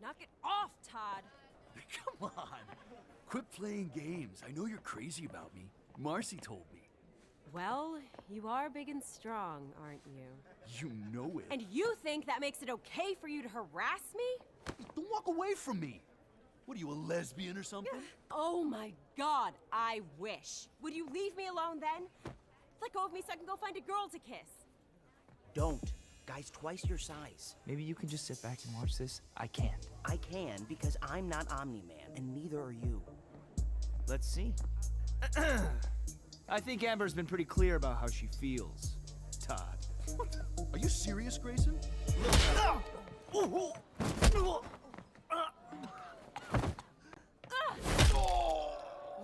Knock it off, Todd. Come on. Quit playing games. I know you're crazy about me. Marcy told me. Well, you are big and strong, aren't you? You know it. And you think that makes it okay for you to harass me? Don't walk away from me. What are you, a lesbian or something? Oh my God, I wish. Would you leave me alone then? Let go of me so I can go find a girl to kiss. Don't. Guy's twice your size. Maybe you can just sit back and watch this? I can't. I can because I'm not Omni-Man, and neither are you. Let's see. I think Amber's been pretty clear about how she feels, Todd. What? Are you serious, Grayson?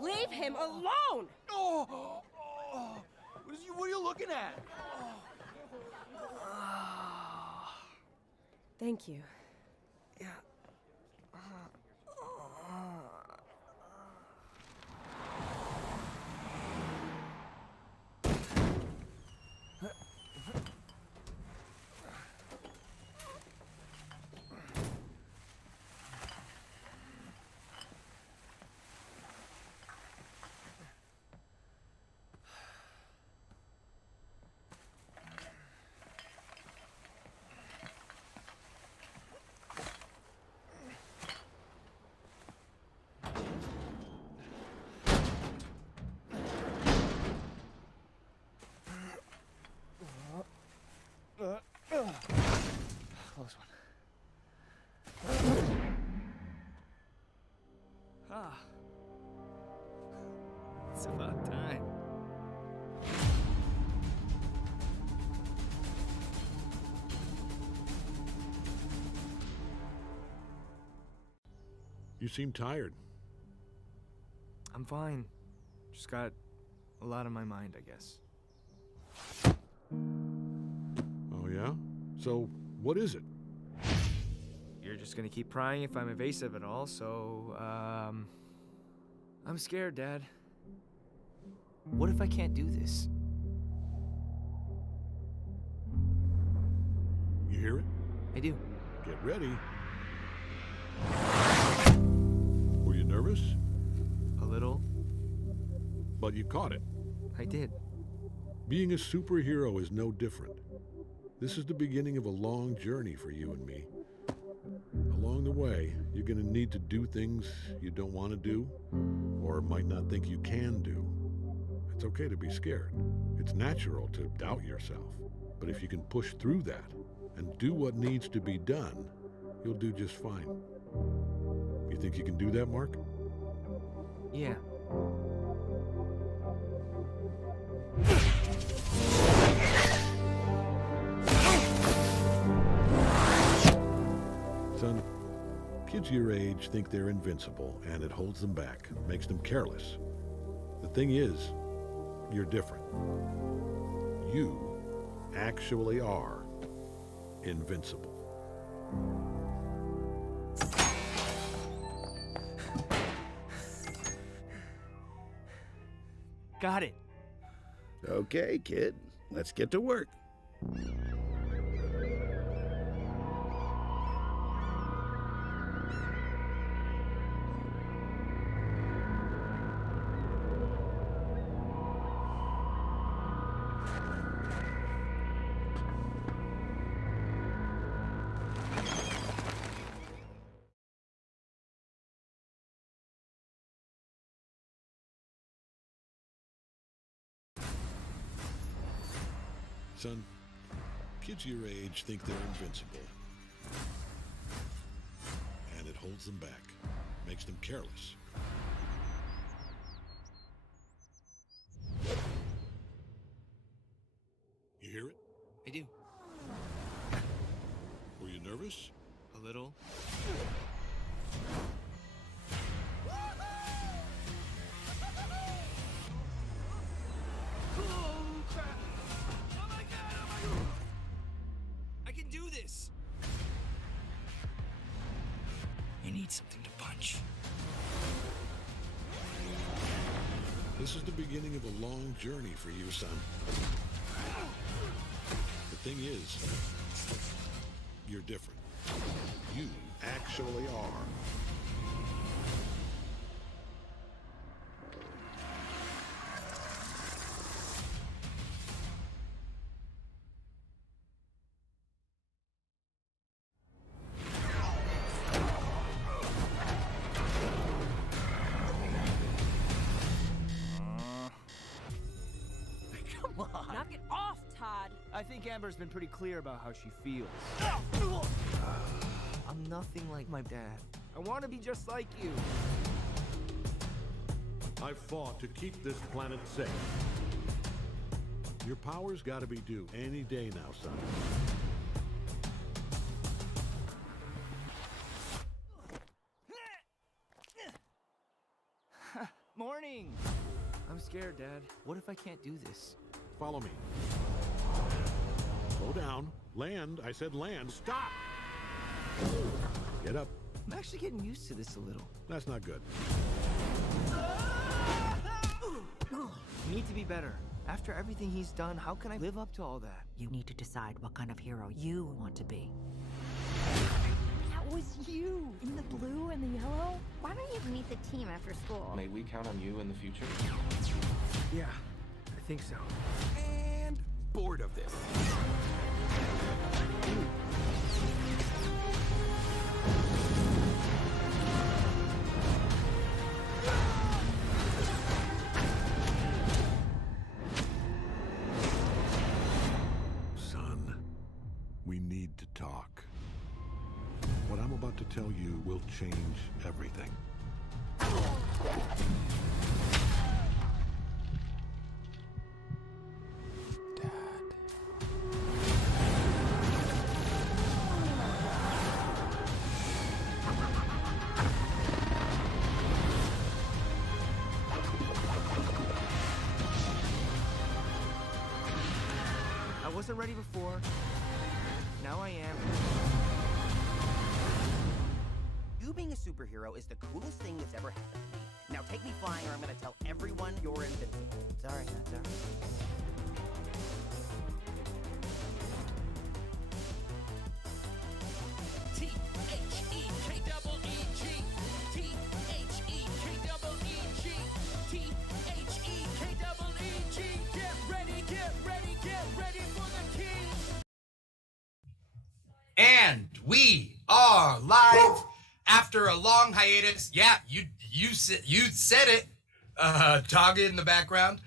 Leave him alone! What are you looking at? Thank you. Yeah. Close one. Ah. It's about time. You seem tired. I'm fine. Just got a lot on my mind, I guess. Oh, yeah? So, what is it? You're just gonna keep prying if I'm evasive at all, so, I'm scared, Dad. What if I can't do this? You hear it? I do. Get ready. Were you nervous? A little. But you caught it. I did. Being a superhero is no different. This is the beginning of a long journey for you and me. Along the way, you're going to need to do things you don't want to do, or might not think you can do. It's okay to be scared. It's natural to doubt yourself. But if you can push through that and do what needs to be done, you'll do just fine. You think you can do that, Mark? Yeah. Son, kids your age think they're invincible, and it holds them back, makes them careless. The thing is, you're different. You actually are invincible. Got it. Okay, kid. Let's get to work. Son, kids your age think they're invincible. And it holds them back, makes them careless. You hear it? I do. Were you nervous? A little. I can do this! You need something to punch. This is the beginning of a long journey for you, son. The thing is, you're different. You actually are. Come on. Knock it off, Todd. I think Amber's been pretty clear about how she feels. I'm nothing like my dad. I want to be just like you. I've fought to keep this planet safe. Your power's gotta be due any day now, son. Morning! I'm scared, Dad. What if I can't do this? Follow me. Slow down. Land. I said land. Stop! Get up. I'm actually getting used to this a little. That's not good. You need to be better. After everything he's done, how can I live up to all that? You need to decide what kind of hero you want to be. That was you in the blue and the yellow. Why don't you meet the team after school? May we count on you in the future? Yeah, I think so. And bored of this. Son, we need to talk. What I'm about to tell you will change everything. I wasn't ready before. Now I am. You being a superhero is the coolest thing that's ever happened to me. Now take me flying or I'm gonna tell everyone you're invincible. It's alright, that's alright. And we are live after a long hiatus. Yeah, you said it, dog in the background.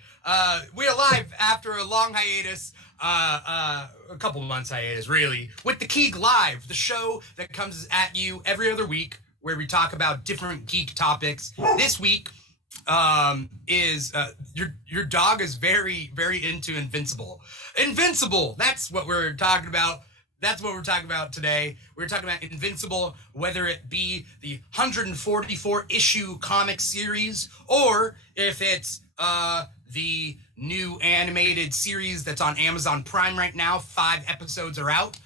We are live after a long hiatus, a couple months hiatus, really, with the Keeg Live, the show that comes at you every other week, where we talk about different geek topics. This week is your dog is very, very into Invincible. Invincible, that's what we're talking about. That's what we're talking about today. We're talking about Invincible, whether it be the 144-issue comic series, or if it's the new animated series that's on Amazon Prime right now. 5 episodes are out.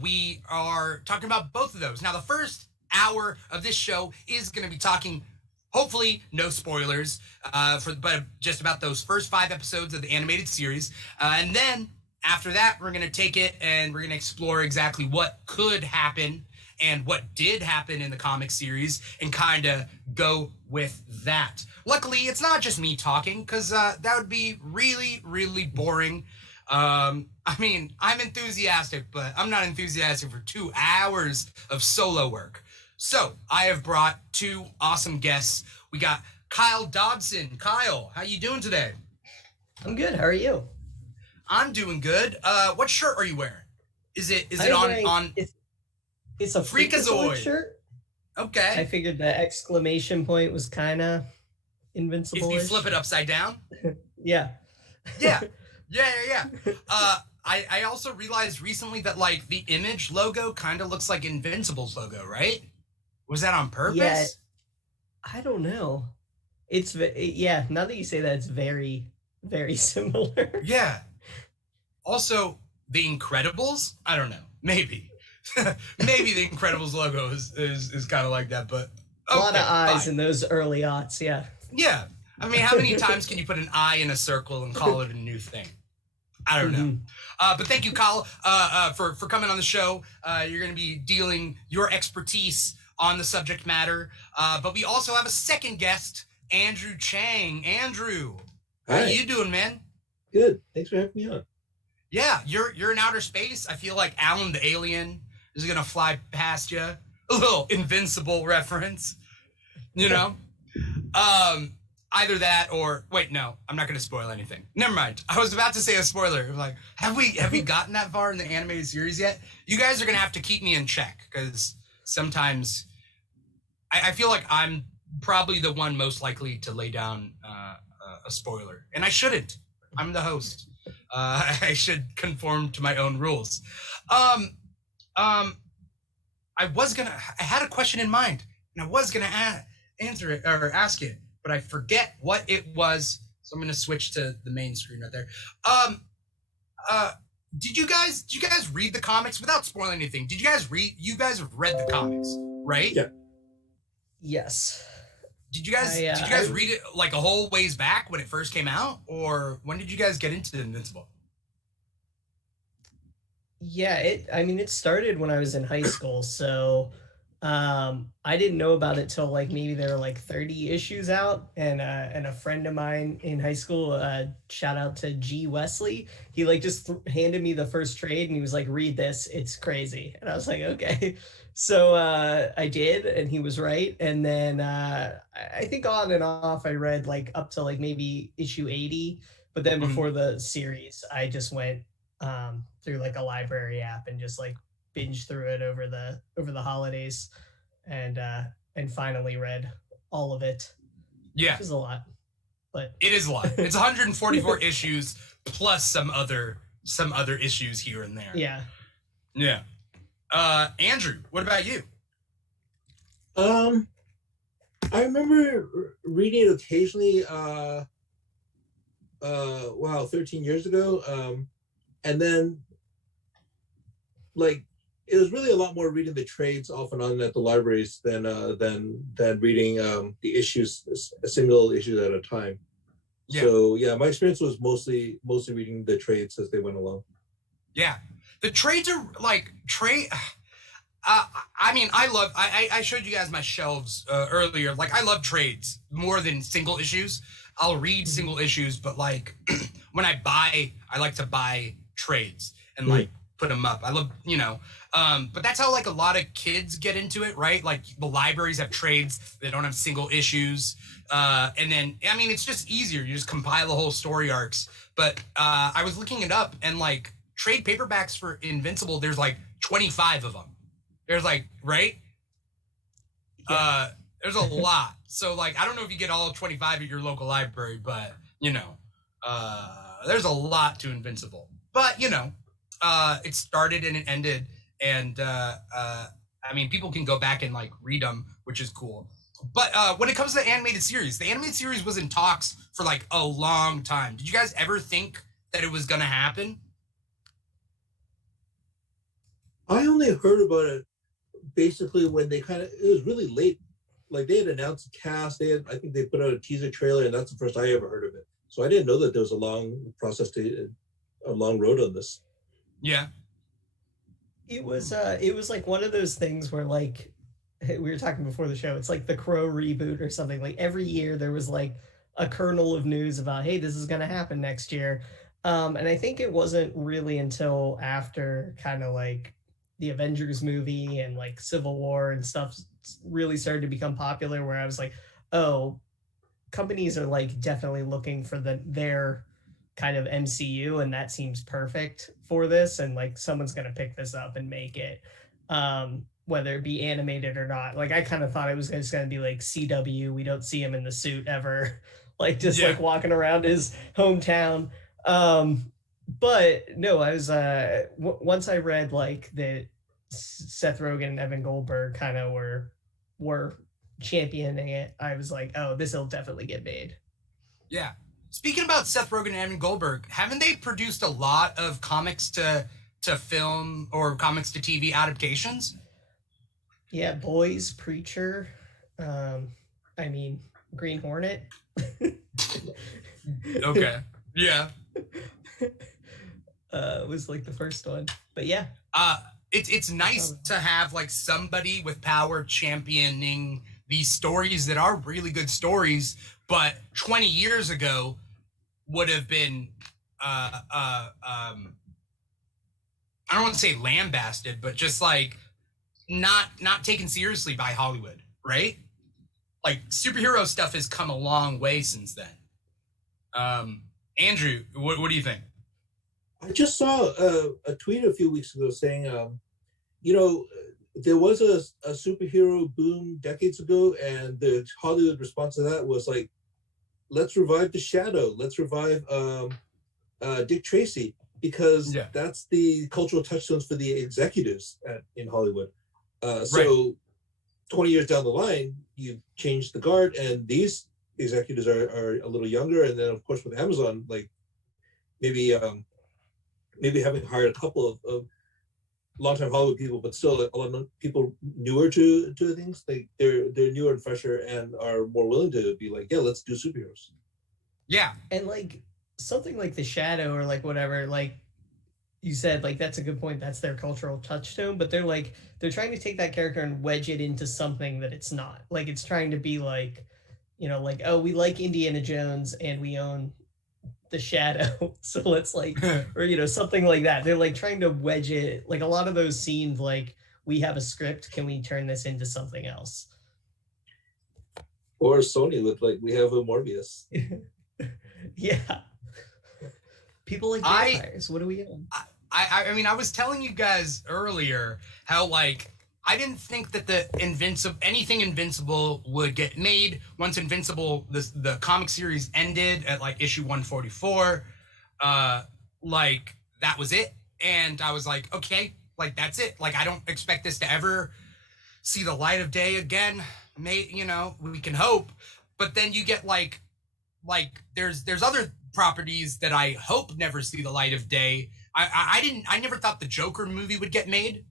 We are talking about both of those. Now, the first hour of this show is going to be talking, hopefully no spoilers, but just about those first 5 episodes of the animated series. And then after that, we're going to take it and we're going to explore exactly what could happen and what did happen in the comic series and kind of go with that. Luckily, it's not just me talking, because that would be really, really boring. I mean, I'm enthusiastic, but I'm not enthusiastic for 2 hours of solo work. So I have brought 2 awesome guests. We got Kyle Dodson. Kyle, how you doing today? I'm good. How are you? I'm doing good. What shirt are you wearing? Is it on? It's a Freakazoid shirt. Okay. I figured the exclamation point was kind of Invincible. If you flip it upside down. Yeah. Yeah. I also realized recently that like the Image logo kind of looks like Invincible's logo, right? Was that on purpose? Yeah. I don't know. Yeah. Now that you say that, it's very, very similar. Yeah. Also, The Incredibles? I don't know. Maybe. Maybe The Incredibles logo is kind of like that, but okay, a lot of eyes in those early aughts, yeah. Yeah. I mean, how many times can you put an eye in a circle and call it a new thing? I don't know. But thank you, Kyle, for coming on the show. But thank you, Kyle, for coming on the show. You're going to be dealing your expertise on the subject matter. But we also have a second guest, Andrew Chang. Andrew, how you doing, man? Good. Thanks for having me on. Yeah, you're in outer space. I feel like Alan the alien is going to fly past you. A little Invincible reference, you know? Either that or wait, no, I'm not going to spoil anything. Never mind. I was about to say a spoiler. Like, have we gotten that far in the animated series yet? You guys are going to have to keep me in check because sometimes I feel like I'm probably the one most likely to lay down a spoiler, and I shouldn't. I'm the host. I should conform to my own rules. I had a question in mind, and I was gonna answer it or ask it, but I forget what it was. So I'm gonna switch to the main screen right there. Did you guys read the comics without spoiling anything? Did you guys read? You guys have read the comics, right? Yeah. Yes. Did you guys read it like a whole ways back when it first came out, or when did you guys get into Invincible? Yeah, it started when I was in high school, so I didn't know about it till like maybe there were like 30 issues out, and a friend of mine in high school, shout out to G Wesley, he like just handed me the first trade and he was like, read this, it's crazy. And I was like, okay. So I did, and he was right. And then I think on and off I read like up to like maybe issue 80, but then before the series I just went through like a library app and just like binged through it over the holidays, and finally read all of it. Yeah, which is a lot, but it is a lot. It's 144 issues plus some other issues here and there. Yeah. Andrew, what about you? I remember reading it occasionally 13 years ago, and then like it was really a lot more reading the trades off and on at the libraries than reading the issues, single issues at a time. Yeah. So yeah, my experience was mostly reading the trades as they went along. Yeah, the trades are like I mean, I showed you guys my shelves earlier. Like, I love trades more than single issues. I'll read single issues, but like when I like to buy trades and like put them up. I love, but that's how like a lot of kids get into it, right? Like the libraries have trades, they don't have single issues. And then, I mean, it's just easier. You just compile the whole story arcs. But I was looking it up, and like trade paperbacks for Invincible, there's like 25 of them. There's like, right? There's a lot. So like, I don't know if you get all 25 at your local library, but there's a lot to Invincible. But it started and it ended, and I mean, people can go back and like read them, which is cool. But when it comes to the animated series was in talks for like a long time. Did you guys ever think that it was gonna happen? I only heard about it basically when it was really late. Like they had announced the cast, I think they put out a teaser trailer, and that's the first I ever heard of it. So I didn't know that there was a long process a long road on this. Yeah. It was like one of those things where like we were talking before the show, it's like the Crow reboot or something. Like every year there was like a kernel of news about, hey, this is going to happen next year. And I think it wasn't really until after kind of like the Avengers movie and like Civil War and stuff really started to become popular, where I was like, oh, companies are like definitely looking for their kind of MCU, and that seems perfect for this, and like someone's gonna pick this up and make it, whether it be animated or not. Like I kind of thought it was just gonna be like CW, we don't see him in the suit ever, like just like walking around his hometown. But no, I was once I read like that Seth Rogen and Evan Goldberg kind of were championing it, I was like, oh, this will definitely get made. Yeah. Speaking about Seth Rogen and Evan Goldberg, haven't they produced a lot of comics to film or comics to TV adaptations? Yeah, Boys, Preacher, I mean, Green Hornet. Okay. Yeah. was like the first one. But yeah. It's nice to have like somebody with power championing these stories that are really good stories, but 20 years ago would have been I don't want to say lambasted, but just like not taken seriously by Hollywood, right? Like superhero stuff has come a long way since then. Andrew, what do you think? I just saw a tweet a few weeks ago saying, you know, there was a superhero boom decades ago, and the Hollywood response to that was like, let's revive the Shadow, let's revive Dick Tracy, because that's the cultural touchstones for the executives in Hollywood. So 20 years down the line, you change the guard, and these executives are a little younger, and then of course with Amazon, like maybe having hired a couple of longtime Hollywood people, but still a lot of people newer to things, like they're newer and fresher and are more willing to be like, yeah, let's do superheroes. Yeah. And like something like the Shadow or like whatever, like you said, like that's a good point. That's their cultural touchstone, but they're trying to take that character and wedge it into something that it's not. Like it's trying to be like, you know, like, oh, we like Indiana Jones and we own the Shadow, so let's like, or you know, something like that. They're like trying to wedge it. Like a lot of those scenes, like we have a script, can we turn this into something else? Or Sony with like, we have a Morbius. Yeah. People like vampires. What do we own? I mean, I was telling you guys earlier how like I didn't think that anything Invincible would get made once Invincible, the comic series ended at like issue 144. Like that was it. And I was like, okay, like that's it. Like I don't expect this to ever see the light of day again. You know, we can hope. But then you get like there's other properties that I hope never see the light of day. I never thought the Joker movie would get made.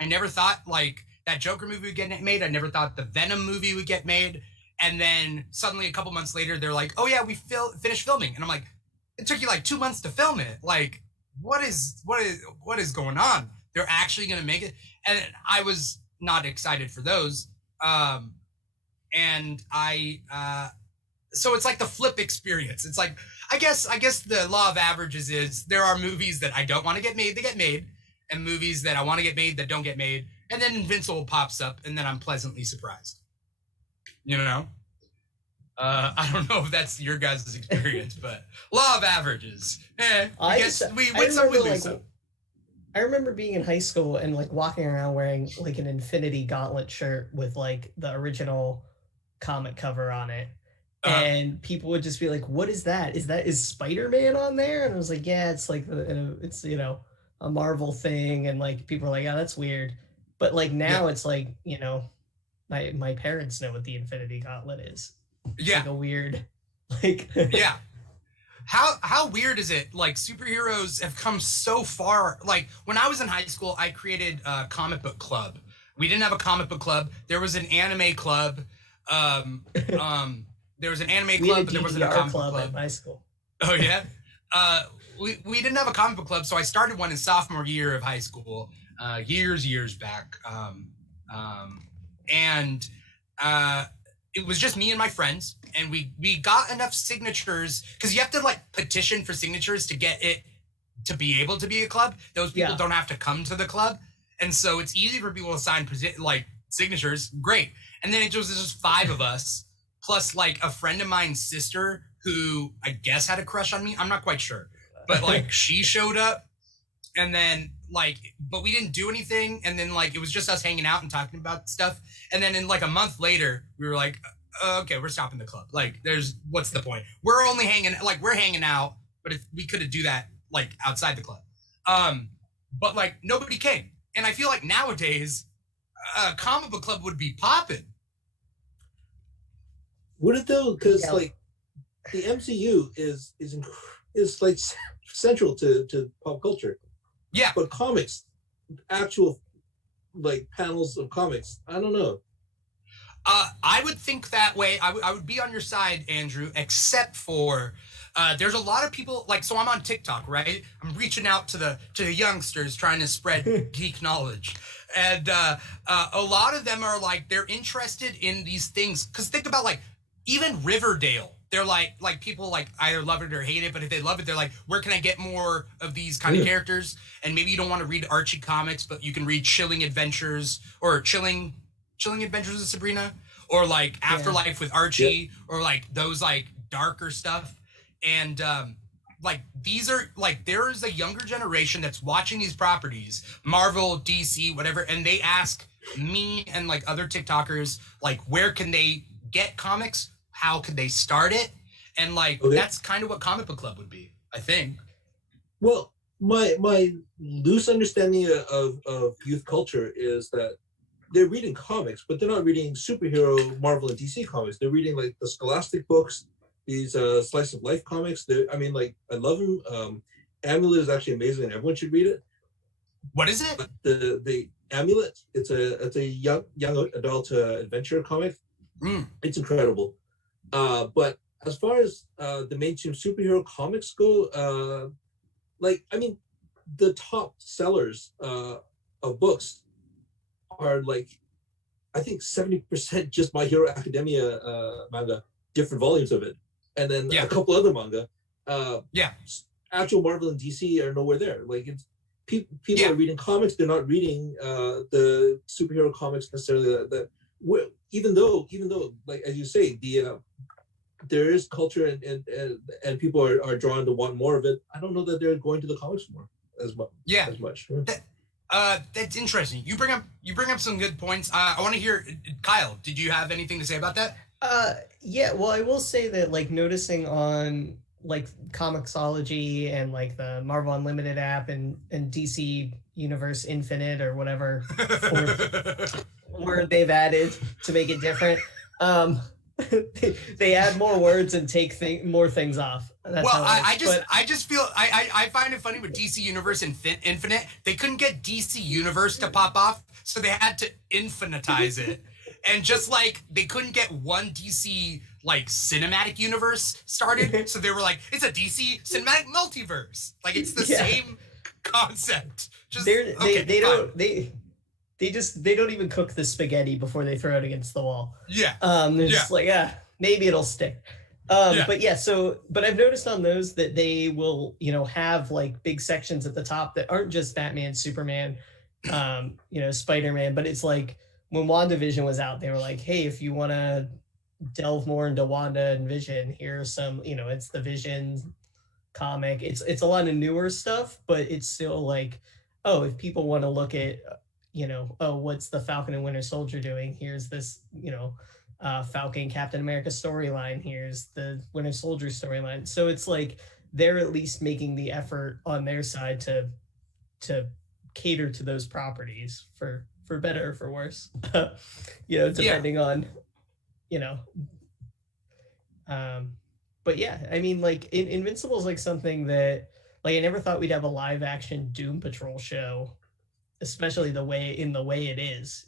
I never thought like that Joker movie would get made. I never thought the Venom movie would get made. And then suddenly a couple months later, they're like, oh yeah, we finished filming. And I'm like, it took you like 2 months to film it. Like, what is going on? They're actually going to make it. And I was not excited for those. So it's like the flip experience. It's like, I guess the law of averages is there are movies that I don't want to get made, they get made. And movies that I want to get made that don't get made, and then Invincible pops up, and then I'm pleasantly surprised. You know, I don't know if that's your guys' experience, but law of averages. I guess we win some, we lose some. I remember being in high school and like walking around wearing like an Infinity Gauntlet shirt with like the original comic cover on it. And people would just be like, "What is that? Is Spider-Man on there?" And I was like, "Yeah, it's like it's you know." A Marvel thing, and like people are like, oh, that's weird, but like now it's like, you know, my parents know what the Infinity Gauntlet is. It's like a weird, like yeah. How weird is it? Like superheroes have come so far. Like when I was in high school, I created a comic book club. We didn't have a comic book club. There was an anime club. There was an anime club, but there wasn't a comic book club at my school. Oh yeah. We didn't have a comic book club, so I started one in sophomore year of high school, years back. And it was just me and my friends, and we got enough signatures, because you have to like petition for signatures to get it to be able to be a club. Those people don't have to come to the club, and so it's easy for people to sign like signatures. Great. And then it was just 5 of us, plus like a friend of mine's sister who I guess had a crush on me. I'm not quite sure. But like she showed up, and then like, but we didn't do anything. And then like, it was just us hanging out and talking about stuff. And then in like a month later, we were like, okay, we're stopping the club. Like what's the point? We're hanging out, but if we could do that like outside the club. But like nobody came. And I feel like nowadays a comic book club would be popping. Would it though? Because like the MCU is like central to pop culture. Yeah. But comics, actual like panels of comics, I don't know. I would think that way. I would be on your side, Andrew, except for there's a lot of people like, so I'm on TikTok, right? I'm reaching out to the youngsters trying to spread geek knowledge. And a lot of them are like, they're interested in these things. Because think about like, even Riverdale, they're like people like either love it or hate it, but if they love it, they're like, where can I get more of these kind of characters? And maybe you don't want to read Archie comics, but you can read Chilling Adventures or Chilling Adventures of Sabrina, or like Afterlife with Archie, or like those like darker stuff. And like these are like, there is a younger generation that's watching these properties, Marvel, DC, whatever, and they ask me and like other TikTokers, like, where can they get comics? How could they start it? And like, that's kind of what Comic Book Club would be, I think. Well, my loose understanding of youth culture is that they're reading comics, but they're not reading superhero Marvel and DC comics. They're reading like the Scholastic books, these slice of life comics. I mean, like, I love them. Amulet is actually amazing, and everyone should read it. What is it? The Amulet. It's a young adult adventure comic. It's incredible. But as far as the mainstream superhero comics go, like, I mean, the top sellers of books are like, I think 70% just My Hero Academia manga, different volumes of it, and then a couple other manga. Actual Marvel and DC are nowhere there. Like, it's people are reading comics; they're not reading the superhero comics necessarily. Even though, like as you say, there is culture and people are drawn to want more of it. I don't know that they're going to the comics more as much. As much. That's interesting. You bring up some good points. I want to hear, Kyle, did you have anything to say about that? Yeah, well, I will say that, like, noticing on like Comixology and like the Marvel Unlimited app and DC Universe Infinite or whatever word they've added to make it different. They add more words and take more things off. That's I just feel I find it funny with DC Universe Infinite. They couldn't get DC Universe to pop off, so they had to infinitize it. And just like they couldn't get one DC like cinematic universe started, so they were like, it's a DC cinematic multiverse. Like, it's the same concept. Just they don't even cook the spaghetti before they throw it against the wall. They're just like, maybe it'll stick. But I've noticed on those that they will, have like big sections at the top that aren't just Batman, Superman, Spider-Man, but it's like when WandaVision was out, they were like, hey, if you want to delve more into Wanda and Vision, here's some, it's the Vision comic. It's a lot of newer stuff, but it's still like, oh, if people want to look at, what's the Falcon and Winter Soldier doing? Here's this, Falcon Captain America storyline. Here's the Winter Soldier storyline. So it's like they're at least making the effort on their side to cater to those properties for better or for worse. Depending on, but yeah, I mean, like Invincible is like something that, like, I never thought we'd have a live action Doom Patrol show, especially the way it is,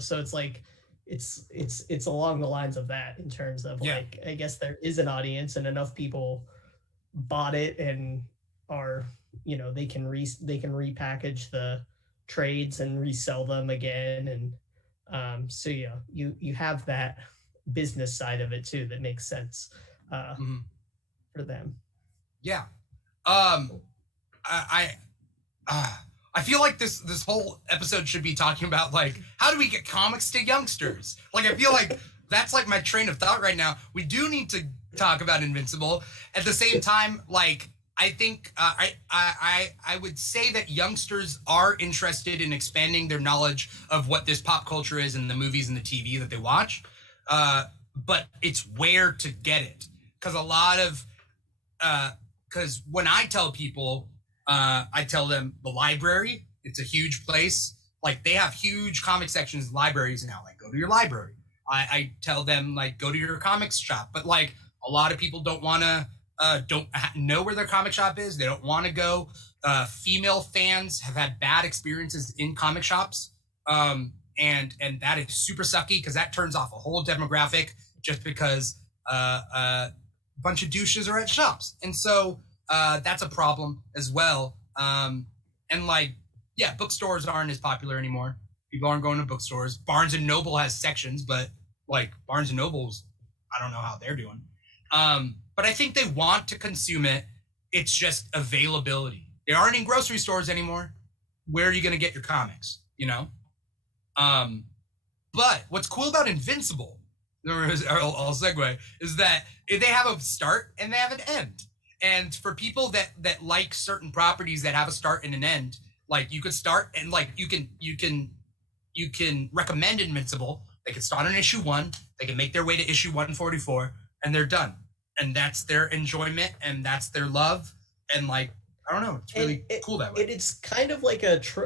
so it's like it's along the lines of that in terms of like, I guess there is an audience and enough people bought it and are, they can repackage the trades and resell them again, and so you have that business side of it too that makes sense for them. I feel like this whole episode should be talking about, like, how do we get comics to youngsters? Like, I feel like that's like my train of thought right now. We do need to talk about Invincible. At the same time, like, I think I would say that youngsters are interested in expanding their knowledge of what this pop culture is in the movies and the TV that they watch. But it's where to get it. Because when I tell people, I tell them the library, it's a huge place. Like, they have huge comic sections in libraries now. Like, go to your library. I tell them, like, go to your comics shop. But, like, a lot of people don't want to, don't know where their comic shop is. They don't want to go. Female fans have had bad experiences in comic shops. And that is super sucky because that turns off a whole demographic just because a bunch of douches are at shops. And so that's a problem as well. And like, yeah, bookstores aren't as popular anymore. People aren't going to bookstores. Barnes and Noble has sections, but like Barnes and Noble's, I don't know how they're doing. But I think they want to consume it. It's just availability. They aren't in grocery stores anymore. Where are you going to get your comics? You know? But what's cool about Invincible, I'll segue, is that they have a start and they have an end. And for people that like certain properties that have a start and an end, like you could start and like you can recommend Invincible. They can start on issue 1. They can make their way to issue 144, and they're done. And that's their enjoyment, and that's their love. And like, I don't know, it's really cool that way. It's kind of like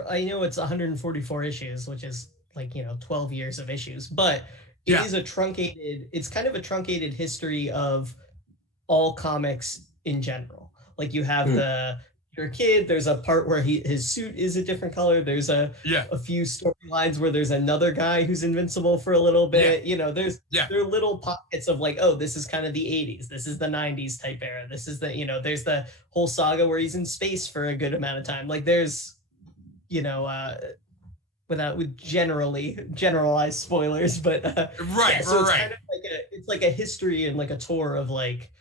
I know it's 144 issues, which is like, 12 years of issues, but it is it's kind of a truncated history of all comics in general. Like you have you're a kid, there's a part where his suit is a different color. There's a few storylines where there's another guy who's invincible for a little bit. There are little pockets of like, oh, this is kind of the 80s. This is the 90s type era. This is the, there's the whole saga where he's in space for a good amount of time. Like there's, with generalized spoilers, but so it's kind of like it's like a history and like a tour of like,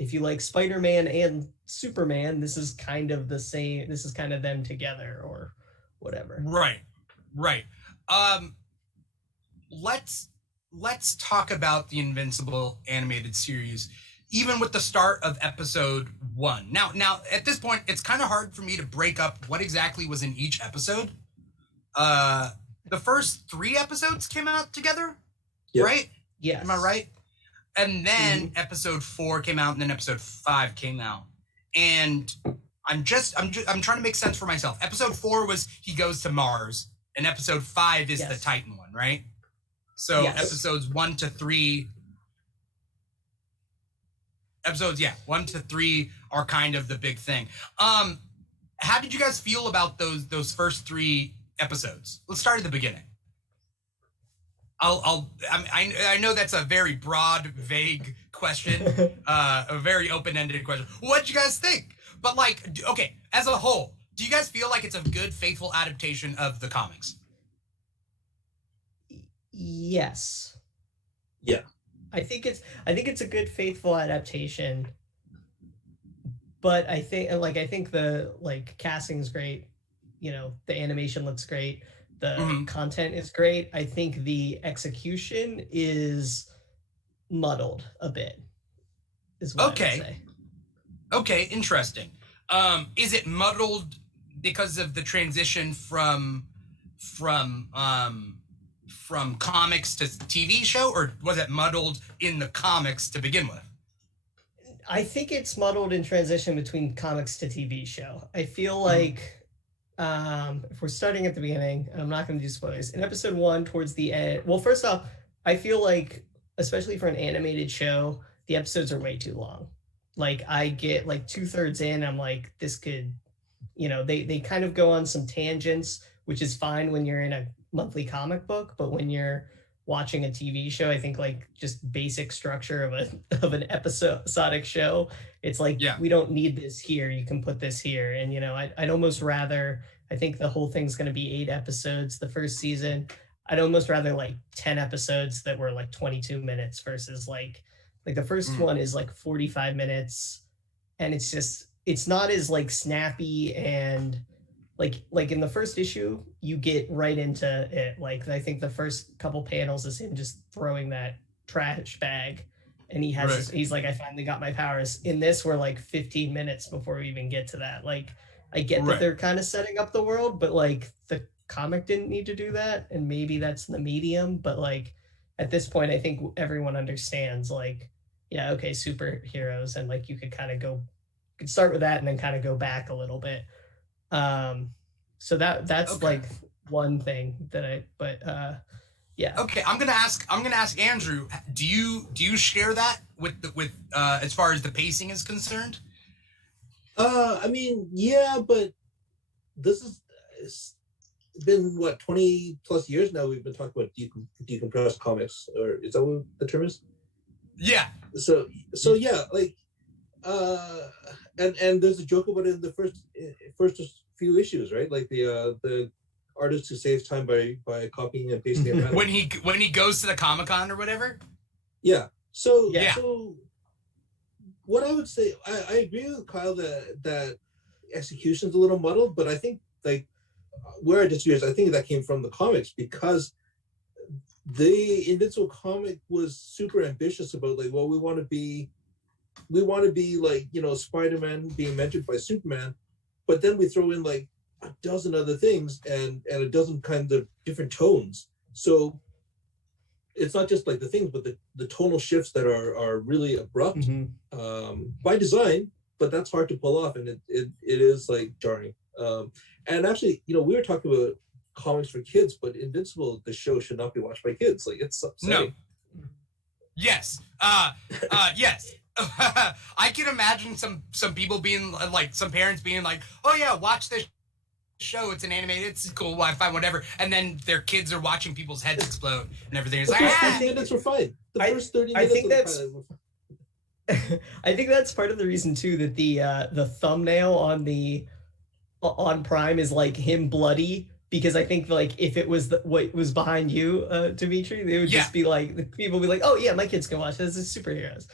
if you like Spider-Man and Superman, this is kind of the same. This is kind of them together or whatever. Right. Let's talk about the Invincible animated series, even with the start of episode 1. Now at this point, it's kind of hard for me to break up what exactly was in each episode. The first 3 episodes came out together, right? Yes. Am I right? And then episode 4 came out, and then episode 5 came out. And I'm trying to make sense for myself. Episode 4 was he goes to Mars, and episode 5 is the Titan one, right? So episodes 1 to 3 are kind of the big thing. How did you guys feel about those first 3 episodes? Let's start at the beginning. I know that's a very broad, vague question, a very open-ended question. What'd you guys think? But like, okay, as a whole, do you guys feel like it's a good, faithful adaptation of the comics? Yes. Yeah. I think it's a good, faithful adaptation. But I think the like casting is great. The animation looks great. The content is great. I think the execution is muddled a bit. Is what I would say. Okay, interesting. Is it muddled because of the transition from comics to TV show, or was it muddled in the comics to begin with? I think it's muddled in transition between comics to TV show. I feel like if we're starting at the beginning, and I'm not going to do spoilers, in episode 1 towards the end, well, first off, I feel like, especially for an animated show, the episodes are way too long. Like I get like 2/3 in, I'm like, this could, they kind of go on some tangents, which is fine when you're in a monthly comic book, but when you're watching a TV show, I think like just basic structure of an episodic show, it's like, we don't need this here, you can put this here. And I'd almost rather, I think the whole thing's going to be 8 episodes the first season. I'd almost rather like 10 episodes that were like 22 minutes versus like the first one is like 45 minutes, and it's not as like snappy, and like in the first issue you get right into it. Like I think the first couple panels is him just throwing that trash bag, and he has he's like, I finally got my powers. In this, we're like 15 minutes before we even get to that. Like I get that they're kind of setting up the world, but like the comic didn't need to do that, and maybe that's the medium, but like at this point I think everyone understands like, superheroes, and like you could kind of start with that and then kind of go back a little bit. So that's like one thing that Okay, I'm gonna ask Andrew. Do you share that with as far as the pacing is concerned? I mean, yeah, but it's been what, 20 plus years now we've been talking about decompressed comics, or is that what the term is? Yeah. So yeah, like and there's a joke about it in the first few issues, right? Like the artist who saves time by copying and pasting it. when he goes to the Comic-Con or whatever. Yeah. So Yeah. so what I would say, I agree with Kyle that execution's a little muddled, but I think like where I disagree is I think that came from the comics, because the Invincible comic was super ambitious about like, well, we want to be like, you know, Spider-Man being mentored by Superman, but then we throw in like a dozen other things and a dozen kinds of different tones. So it's not just like the things, but the tonal shifts that are really abrupt by design, but that's hard to pull off, and it is like jarring. And actually, you know, we were talking about comics for kids, but Invincible, the show, should not be watched by kids. Like, it's upsetting. No. Yes. Yes. I can imagine some people being like, some parents being like, oh yeah, watch this show, it's an animated, it's cool, Wi-Fi, whatever, and then their kids are watching people's heads explode and everything. It's like, the first 30 minutes were fine. The first 30 minutes I think that's were fine. I think that's part of the reason too that the thumbnail on Prime is like him bloody, because I think like if it was what was behind you, Dimitri, they would just be like, people would be like, oh yeah, my kids can watch this, it's superheroes.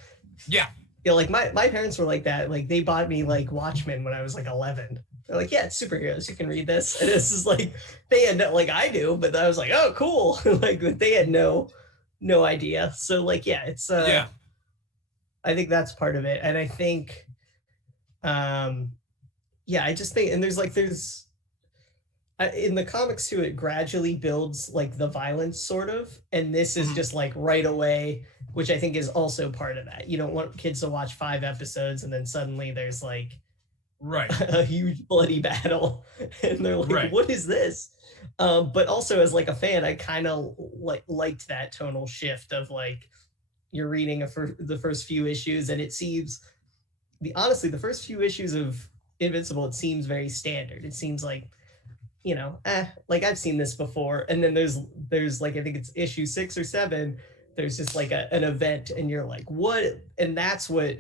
Yeah. Yeah, like my parents were like that. Like they bought me like Watchmen when I was like 11. They're like, yeah, it's superheroes, you can read this. And this is like, they had no, like I do, but I was like, oh cool. Like they had no idea. So like, yeah, it's I think that's part of it. And I think yeah, I just think, and there's in the comics too, it gradually builds like the violence sort of, and this is just like right away, which I think is also part of that. You don't want kids to watch 5 episodes and then suddenly there's like a huge bloody battle and they're like, what is this? But also as like a fan, I kind of liked that tonal shift of like, you're reading the first few issues and it seems, honestly, the first few issues of Invincible, it seems very standard. It seems like, you know, like I've seen this before. And then there's like, I think it's issue 6 or 7, there's just like an event and you're like, what? And that's what,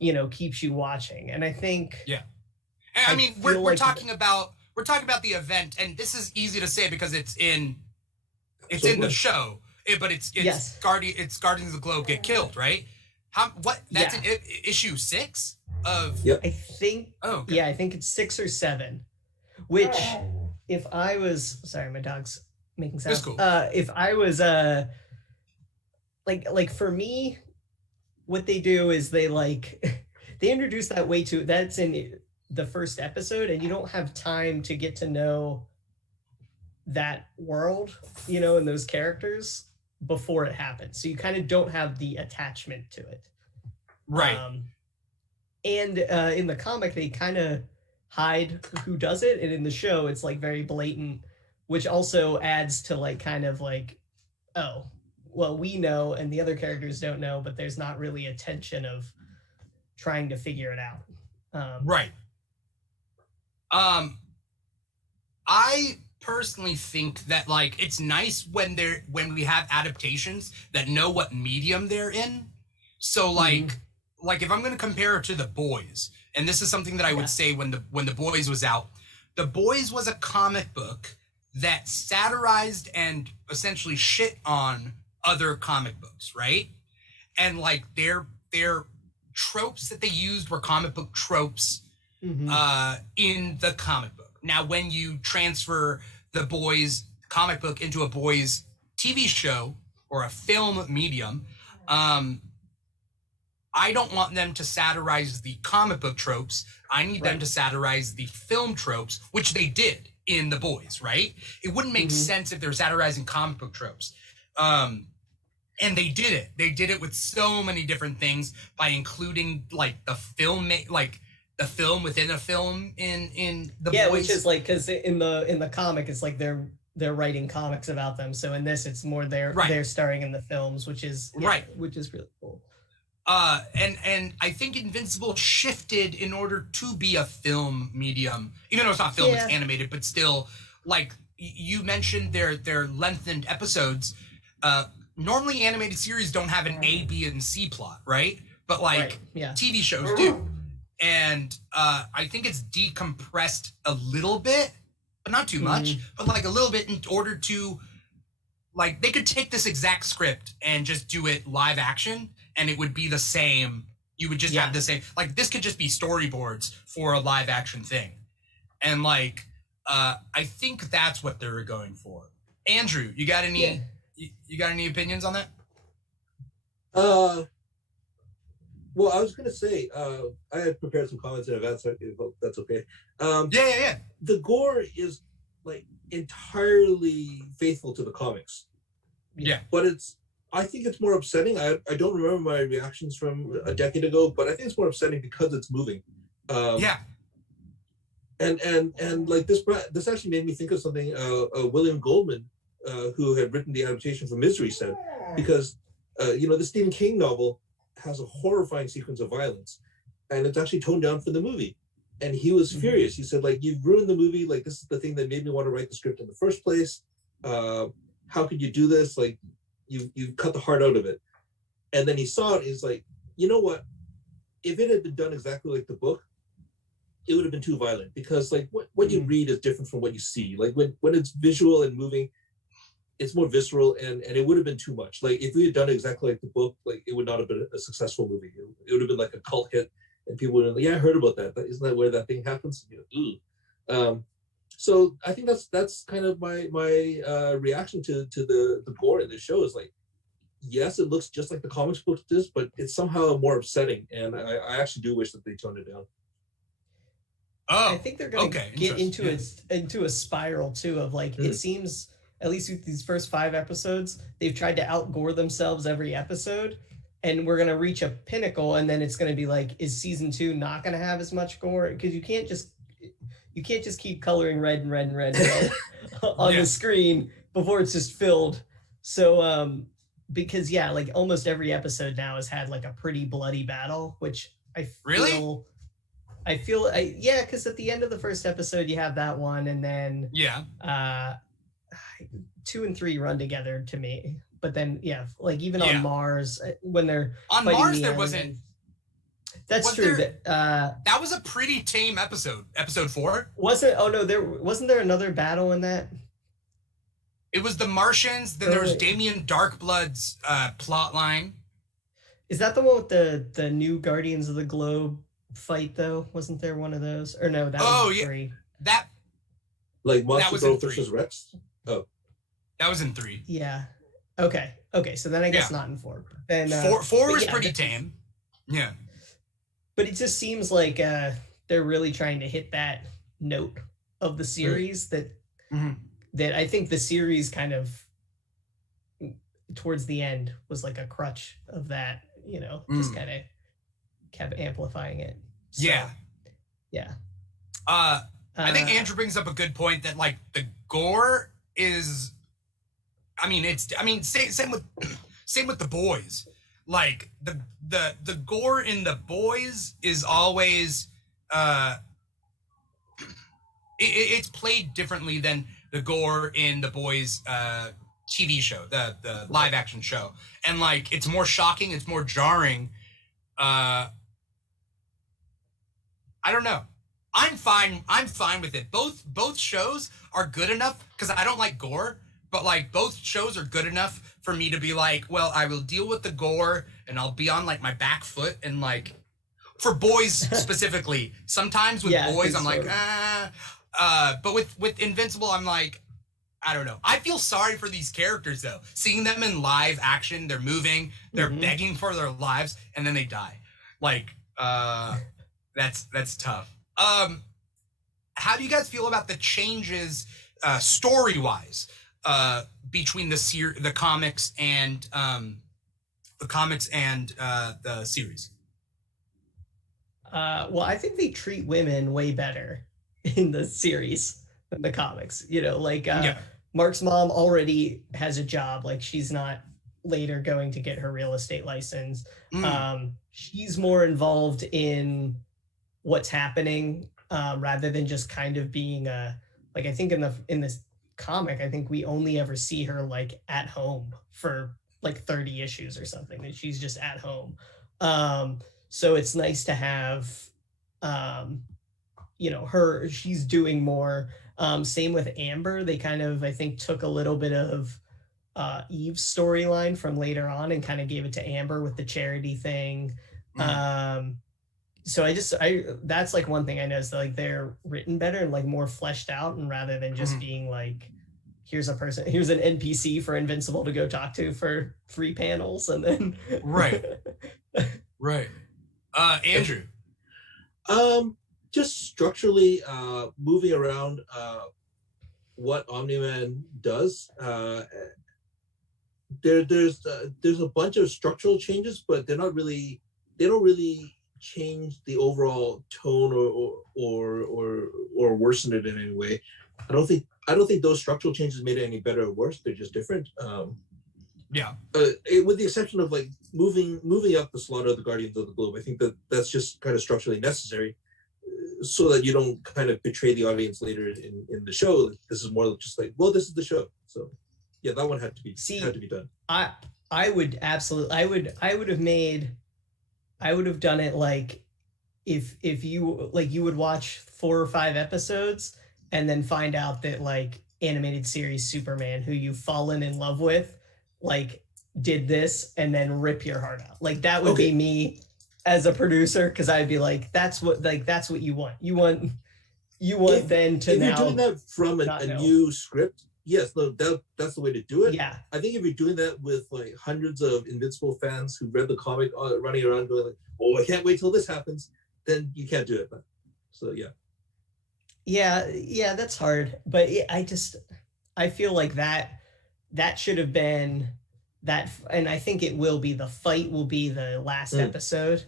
you know, keeps you watching. And I think, yeah, and I mean, we're talking about the event, and this is easy to say because it's in the show, but it's Guardians of the Globe get killed, right? That's in issue 6 of, I think, I think it's 6 or 7, which if I was, sorry, my dog's making sounds. Cool. If I was like for me, what they do is they introduce that way too. That's in the first episode, and you don't have time to get to know that world, you know, and those characters before it happens. So you kind of don't have the attachment to it. Right. And in the comic, they kind of hide who does it. And in the show, it's like very blatant, which also adds to like kind of like, oh, well, we know and the other characters don't know, but there's not really a tension of trying to figure it out. Right. I personally think that like it's nice when we have adaptations that know what medium they're in. So like if I'm going to compare it to The Boys, and this is something that I would say when The Boys was out, The Boys was a comic book that satirized and essentially shit on other comic books, right? And like their tropes that they used were comic book tropes in the comic book. Now, when you transfer The Boys comic book into a Boys TV show or a film medium, I don't want them to satirize the comic book tropes. I need them to satirize the film tropes, which they did in The Boys, right? It wouldn't make sense if they're satirizing comic book tropes. And they did it. They did it with so many different things by including like the film, like the film within a film in The Boys. Which is like, because in the comic, it's like they're writing comics about them. So in this, it's more they're starring in the films, which is which is really cool. And I think Invincible shifted in order to be a film medium, even though it's not film, it's animated, but still, like you mentioned, their lengthened episodes. normally animated series don't have an A, B, and C plot, right? But like Right, yeah. TV shows do. And I think it's decompressed a little bit, but not too much, but like a little bit in order to, like, they could take this exact script and just do it live action and it would be the same. You would just have the same, like, this could just be storyboards for a live action thing. And like, I think that's what they were going for. Andrew, you got any, you got any opinions on that? Well, I was going to say, I had prepared some comments in advance, so I hope that's okay. Yeah. The gore is like entirely faithful to the comics. Yeah. But I think it's more upsetting. I don't remember my reactions from a decade ago, but I think it's more upsetting because it's moving. Yeah. And like this actually made me think of something William Goldman, who had written the adaptation for Misery, said, because the Stephen King novel has a horrifying sequence of violence, and it's actually toned down for the movie. And he was furious. He said, like, you've ruined the movie. Like, this is the thing that made me want to write the script in the first place. How could you do this? Like, you cut the heart out of it. And then he saw it. He's like, you know what? If it had been done exactly like the book, it would have been too violent, because like what you read is different from what you see. Like when it's visual and moving, it's more visceral, and it would have been too much. Like if we had done exactly like the book, like it would not have been a successful movie. It would have been like a cult hit, and people would have been like, yeah, I heard about that. Isn't that where that thing happens? So I think that's kind of my reaction to the gore in this show is like, yes, it looks just like the comics book does, but it's somehow more upsetting, and I actually do wish that they toned it down. Oh, I think they're going to get into a spiral too of like, it seems, at least with these first 5 episodes, they've tried to outgore themselves every episode, and we're going to reach a pinnacle, and then it's going to be like, is season 2 not going to have as much gore? Because you can't just keep coloring red and red and red and red on the screen before it's just filled. So because like almost every episode now has had like a pretty bloody battle, which I feel because at the end of the first episode you have that one, and then 2 and 3 run together to me. But then like even on Mars, when they're on Mars there wasn't. That's true. That was a pretty tame episode. Episode 4. Was it? Oh no, wasn't there another battle in that? It was the Martians. Then there was Damien Darkblood's plot line. Is that the one with the new Guardians of the Globe fight though? Wasn't there one of those? Or no, that was 3. That like Monster Girl versus Rex. Oh, that was in 3. Yeah. Okay. So then I guess not in 4. And 4 was pretty tame. Yeah. But it just seems like they're really trying to hit that note of the series that I think the series kind of towards the end was like a crutch of that, just kind of kept amplifying it. So, yeah. I think Andrew brings up a good point that like the gore is, same with the boys. Like the gore in the boys is always it's played differently than the gore in the boys TV show, the live action show, and like it's more shocking, it's more jarring. I don't know. I'm fine with it. Both shows are good enough, because I don't like gore, but like both shows are good enough for me to be like, well, I will deal with the gore and I'll be on like my back foot, and like for boys specifically, sometimes with boys I'm like, but with Invincible I'm like, I don't know. I feel sorry for these characters though. Seeing them in live action, they're moving, they're begging for their lives, and then they die. Like, that's tough. How do you guys feel about the changes story-wise between the comics and the series? Well, I think they treat women way better in the series than the comics. Mark's mom already has a job. Like, she's not later going to get her real estate license. She's more involved in what's happening rather than just kind of being I think in this comic, I think we only ever see her like at home for like 30 issues or something, that she's just at home. So it's nice to have, you know, she's doing more. Same with Amber. They kind of, I think, took a little bit of Eve's storyline from later on and kind of gave it to Amber with the charity thing. So that's like one thing I noticed, that like they're written better and like more fleshed out, and rather than just being like, here's an NPC for Invincible to go talk to for 3 panels and then right. Andrew. Just structurally, moving around what Omni-Man does. There's a bunch of structural changes, but they don't really change the overall tone or worsen it in any way. I don't think those structural changes made it any better or worse. They're just different. With the exception of like moving up the slaughter of the Guardians of the Globe, I think that's just kind of structurally necessary, so that you don't kind of betray the audience later in the show. This is more just like, well, this is the show. So yeah, that one had to be done. I would have done it like if you like, you would watch 4 or 5 episodes and then find out that like animated series Superman, who you've fallen in love with, like did this, and then rip your heart out. Like that would be me as a producer, because I'd be like, that's what you want. You want then to, if now you're doing that from a new script, yes, no, that's the way to do it. Yeah, I think if you're doing that with like hundreds of Invincible fans who read the comic, running around going like, oh, I can't wait till this happens, then you can't do it. So yeah, that's hard. But I feel like that should have been that, and I think it will be. The fight will be the last episode.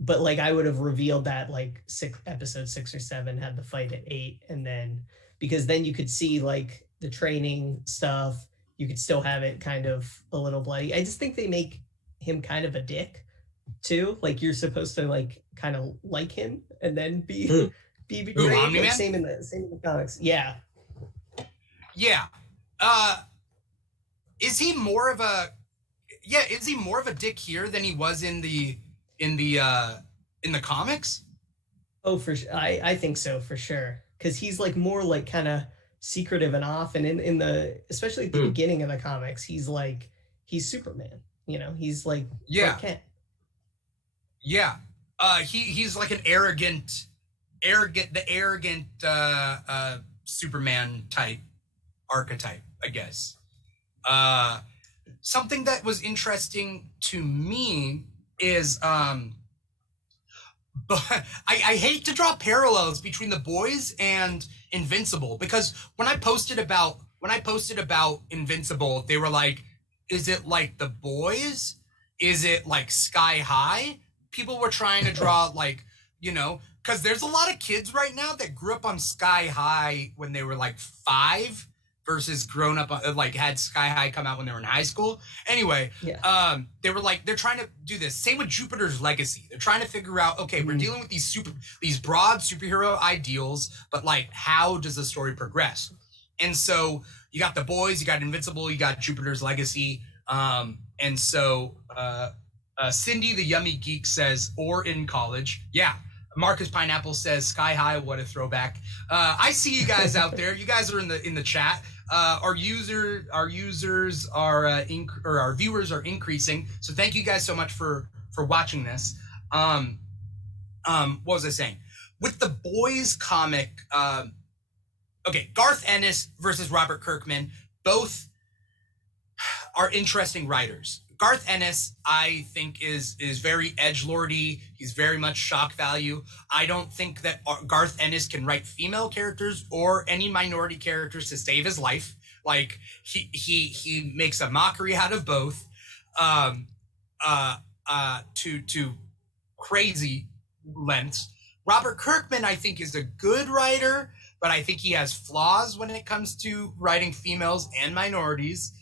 But like I would have revealed that like episode 6 or 7 had the fight at 8, and then, because then you could see like the training stuff, you could still have it kind of a little bloody. I just think they make him kind of a dick too. Like you're supposed to like kind of like him and then be great. Like, same in the comics. Yeah. Is he more of a dick here than he was in the comics? Oh, for sure. I think so, for sure. Because he's like more like kind of secretive and off, and in the, especially at the beginning of the comics, he's Superman. You know, he's like Clark Kent. Yeah. He's like an arrogant Superman type archetype, I guess. Something that was interesting to me is but I hate to draw parallels between The Boys and Invincible, because when I posted about Invincible, they were like, is it like The Boys? Is it like Sky High? People were trying to draw like, you know, because there's a lot of kids right now that grew up on Sky High when they were like 5 versus grown up, like had Sky High come out when they were in high school. Anyway, they were like, they're trying to do this. Same with Jupiter's Legacy. They're trying to figure out, okay, we're dealing with these broad superhero ideals, but like, how does the story progress? And so you got The Boys, you got Invincible, you got Jupiter's Legacy. And so Cindy, the Yummy Geek, says, or in college. Yeah. Marcus Pineapple says, Sky High, what a throwback. I see you guys out there. You guys are in the chat. Our viewers are increasing. So thank you guys so much for watching this. What was I saying? With the Boys comic, okay, Garth Ennis versus Robert Kirkman, both are interesting writers. Garth Ennis, I think, is very edgelordy. He's very much shock value. I don't think that Garth Ennis can write female characters or any minority characters to save his life. Like he makes a mockery out of both, to crazy lengths. Robert Kirkman, I think, is a good writer, but I think he has flaws when it comes to writing females and minorities.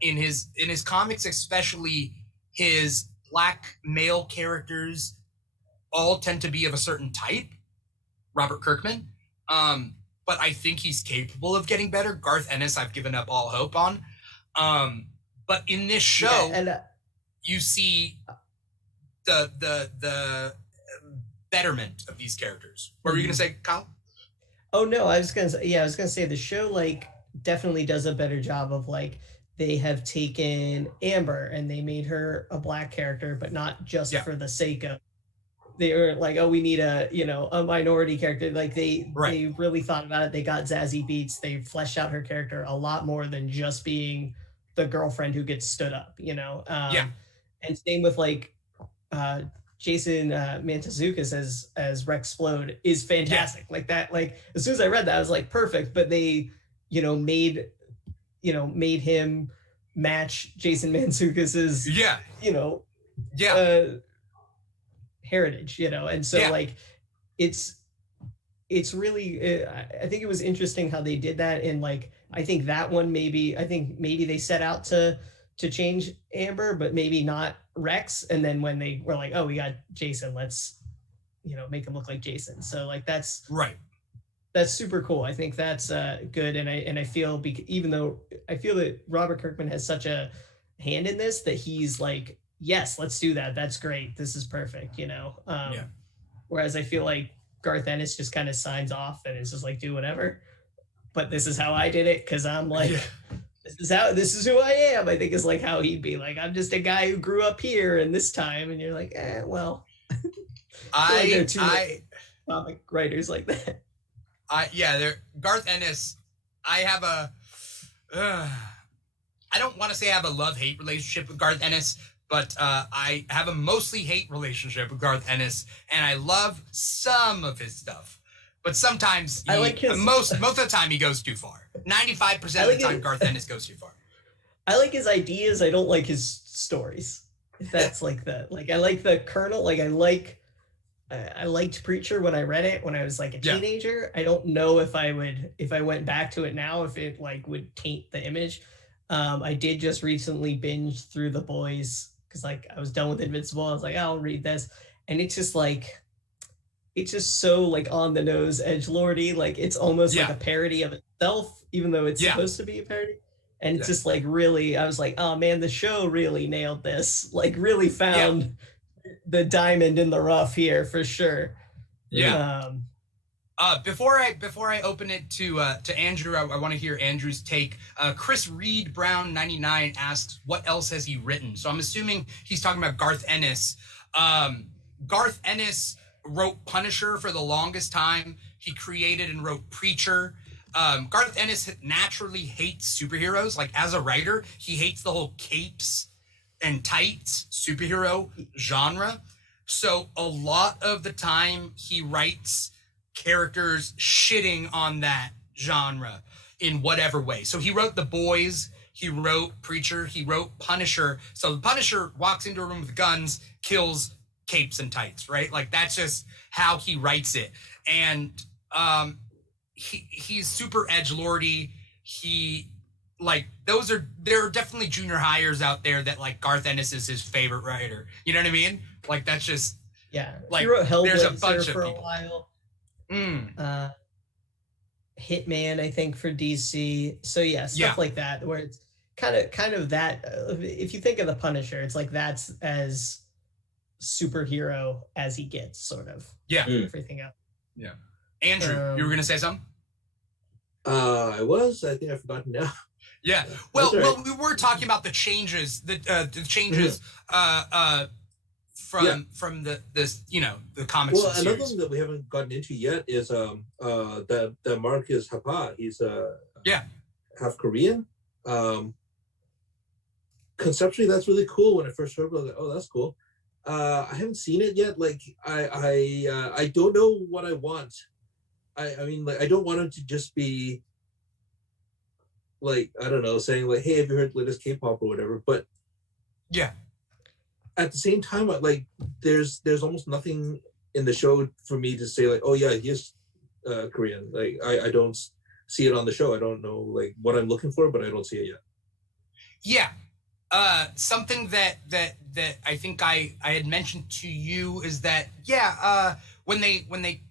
In his comics, especially his black male characters all tend to be of a certain type, Robert Kirkman. But I think he's capable of getting better. Garth Ennis, I've given up all hope on. But in this show, Yeah, and you see the betterment of these characters. What were you gonna say, Kyle? oh no, I was gonna say the show like definitely does a better job of like they have taken Amber and they made her a black character, but not just for the sake of they were like, oh, we need a minority character. Like they really thought about it. They got Zazie Beetz. They fleshed out her character a lot more than just being the girlfriend who gets stood up, And same with like Jason Mantzoukas as Rex Splode is fantastic. Like that, like as soon as I read that, I was like, perfect. But they, made him match Jason Mantzoukas' heritage, and so like it's really I think it was interesting how they did that. And like I think that one maybe they set out to change Amber, but maybe not Rex. And then when they were like, oh, we got Jason, let's make him look like Jason. So like that's super cool. I think that's good. And I feel even though I feel that Robert Kirkman has such a hand in this, that he's like, yes, let's do that. That's great. This is perfect. Whereas I feel like Garth Ennis just kind of signs off and is just like, do whatever. But this is how I did it. Cause I'm like, this is who I am. I think is like how he'd be like, I'm just a guy who grew up here and this time. And you're like, well, I comic writers like that. Garth Ennis, I have I don't want to say I have a love-hate relationship with Garth Ennis, but I have a mostly hate relationship with Garth Ennis, and I love some of his stuff. But sometimes most of the time he goes too far. 95% of the time Garth Ennis goes too far. I like his ideas. I don't like his stories. If that's like that. Like I like the kernel. Like I liked Preacher when I read it when I was like a teenager. I don't know if I went back to it now, if it like would taint the image. I did just recently binge through The Boys because like I was done with Invincible. I was like, I'll read this, and it's just so like on the nose, edgelordy. Like it's almost like a parody of itself, even though it's supposed to be a parody. And it's just like really, I was like, oh man, the show really nailed this. Like really found the diamond in the rough here for sure. Before I open it to Andrew, I want to hear Andrew's take. Chris Reed Brown 99 asks, what else has he written? So I'm assuming he's talking about Garth Ennis. Garth Ennis wrote Punisher for the longest time. He created and wrote Preacher. Garth Ennis naturally hates superheroes. Like as a writer, he hates the whole capes and tights superhero genre. So a lot of the time he writes characters shitting on that genre in whatever way. So he wrote The Boys, he wrote Preacher, he wrote Punisher. So the Punisher walks into a room with guns, kills capes and tights, right? Like that's just how he writes it. And he's super edgelordy. He like there are definitely junior hires out there that like Garth Ennis is his favorite writer. You know what I mean? Like that's just like he wrote there's a Hellblazer bunch for of a people. while. Hitman, I think, for DC. So stuff like that, where it's kind of that. If you think of the Punisher, it's like that's as superhero as he gets, sort of. Everything else. Yeah. Andrew, you were gonna say something? I think I've forgotten now. Yeah. Well, we were talking about the changes, the changes from the comics. Well, another one that we haven't gotten into yet is the Marcus Hapa. He's half Korean. Conceptually, that's really cool. When I first heard it, I was like, oh, that's cool. I haven't seen it yet. Like I don't know what I want. I mean, like I don't want him to just be like, I don't know, saying like, hey, have you heard latest K-pop or whatever? But at the same time, like there's almost nothing in the show for me to say like, oh yeah, he's Korean. Like I don't see it on the show. I don't know like what I'm looking for, but I don't see it yet. Something that I think I had mentioned to you is that when they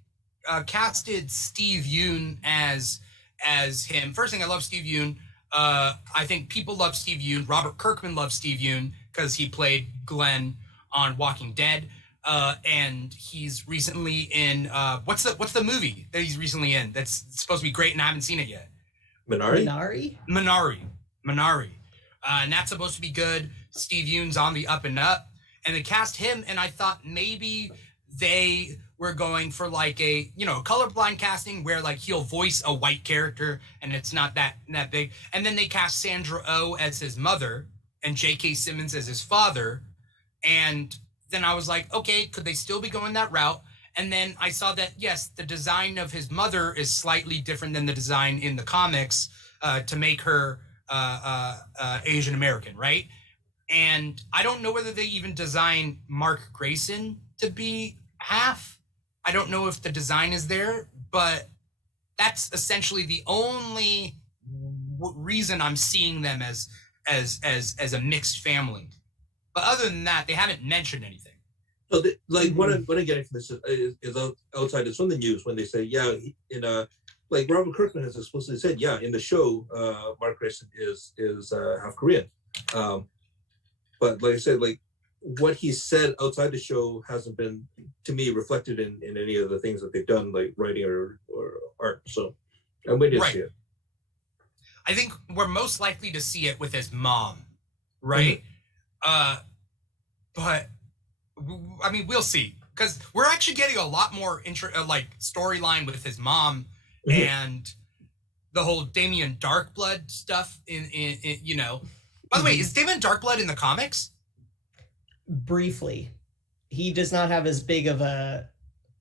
casted Steve Yeun as him, first thing, I love Steve Yeun. I think people love Steve Yeun. Robert Kirkman loves Steve Yeun because he played Glenn on Walking Dead. And he's recently in what's the movie that he's recently in that's supposed to be great and I haven't seen it yet? Minari. And that's supposed to be good. Steve Yeun's on the up and up, and they cast him, and I thought maybe they were going for like a colorblind casting where like he'll voice a white character and it's not that big, and then they cast Sandra Oh as his mother and J.K. Simmons as his father, and then I was like, okay, could they still be going that route? And then I saw that, yes, the design of his mother is slightly different than the design in the comics to make her Asian American, right? And I don't know whether they even designed Mark Grayson to be half. I don't know if the design is there, but that's essentially the only reason I'm seeing them as a mixed family. But other than that, they haven't mentioned anything. So, what I'm getting from this is outside. It's from the news when they say, like Robert Kirkman has explicitly said, in the show, Mark Grayson is half Korean. But like I said, like what he said outside the show hasn't been, to me, reflected in any of the things that they've done, like writing or art. So I'm waiting to see it. I think we're most likely to see it with his mom, right? But I mean, we'll see, because we're actually getting a lot more storyline with his mom and the whole Damien Darkblood stuff. By the way, is Damien Darkblood in the comics? Briefly, he does not have as big of a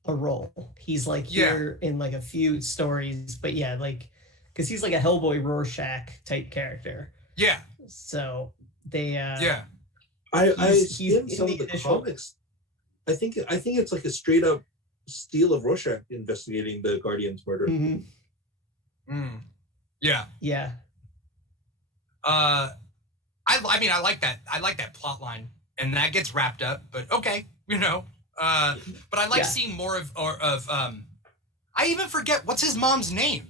role. He's like here in like a few stories, but because he's like a Hellboy Rorschach type character. Yeah. So they I see in some of the comics. I think it's like a straight up steal of Rorschach investigating the Guardian's murder. Yeah. Yeah. I mean, I like that plot line, and that gets wrapped up. But okay, but I like seeing more of I even forget what's his mom's name.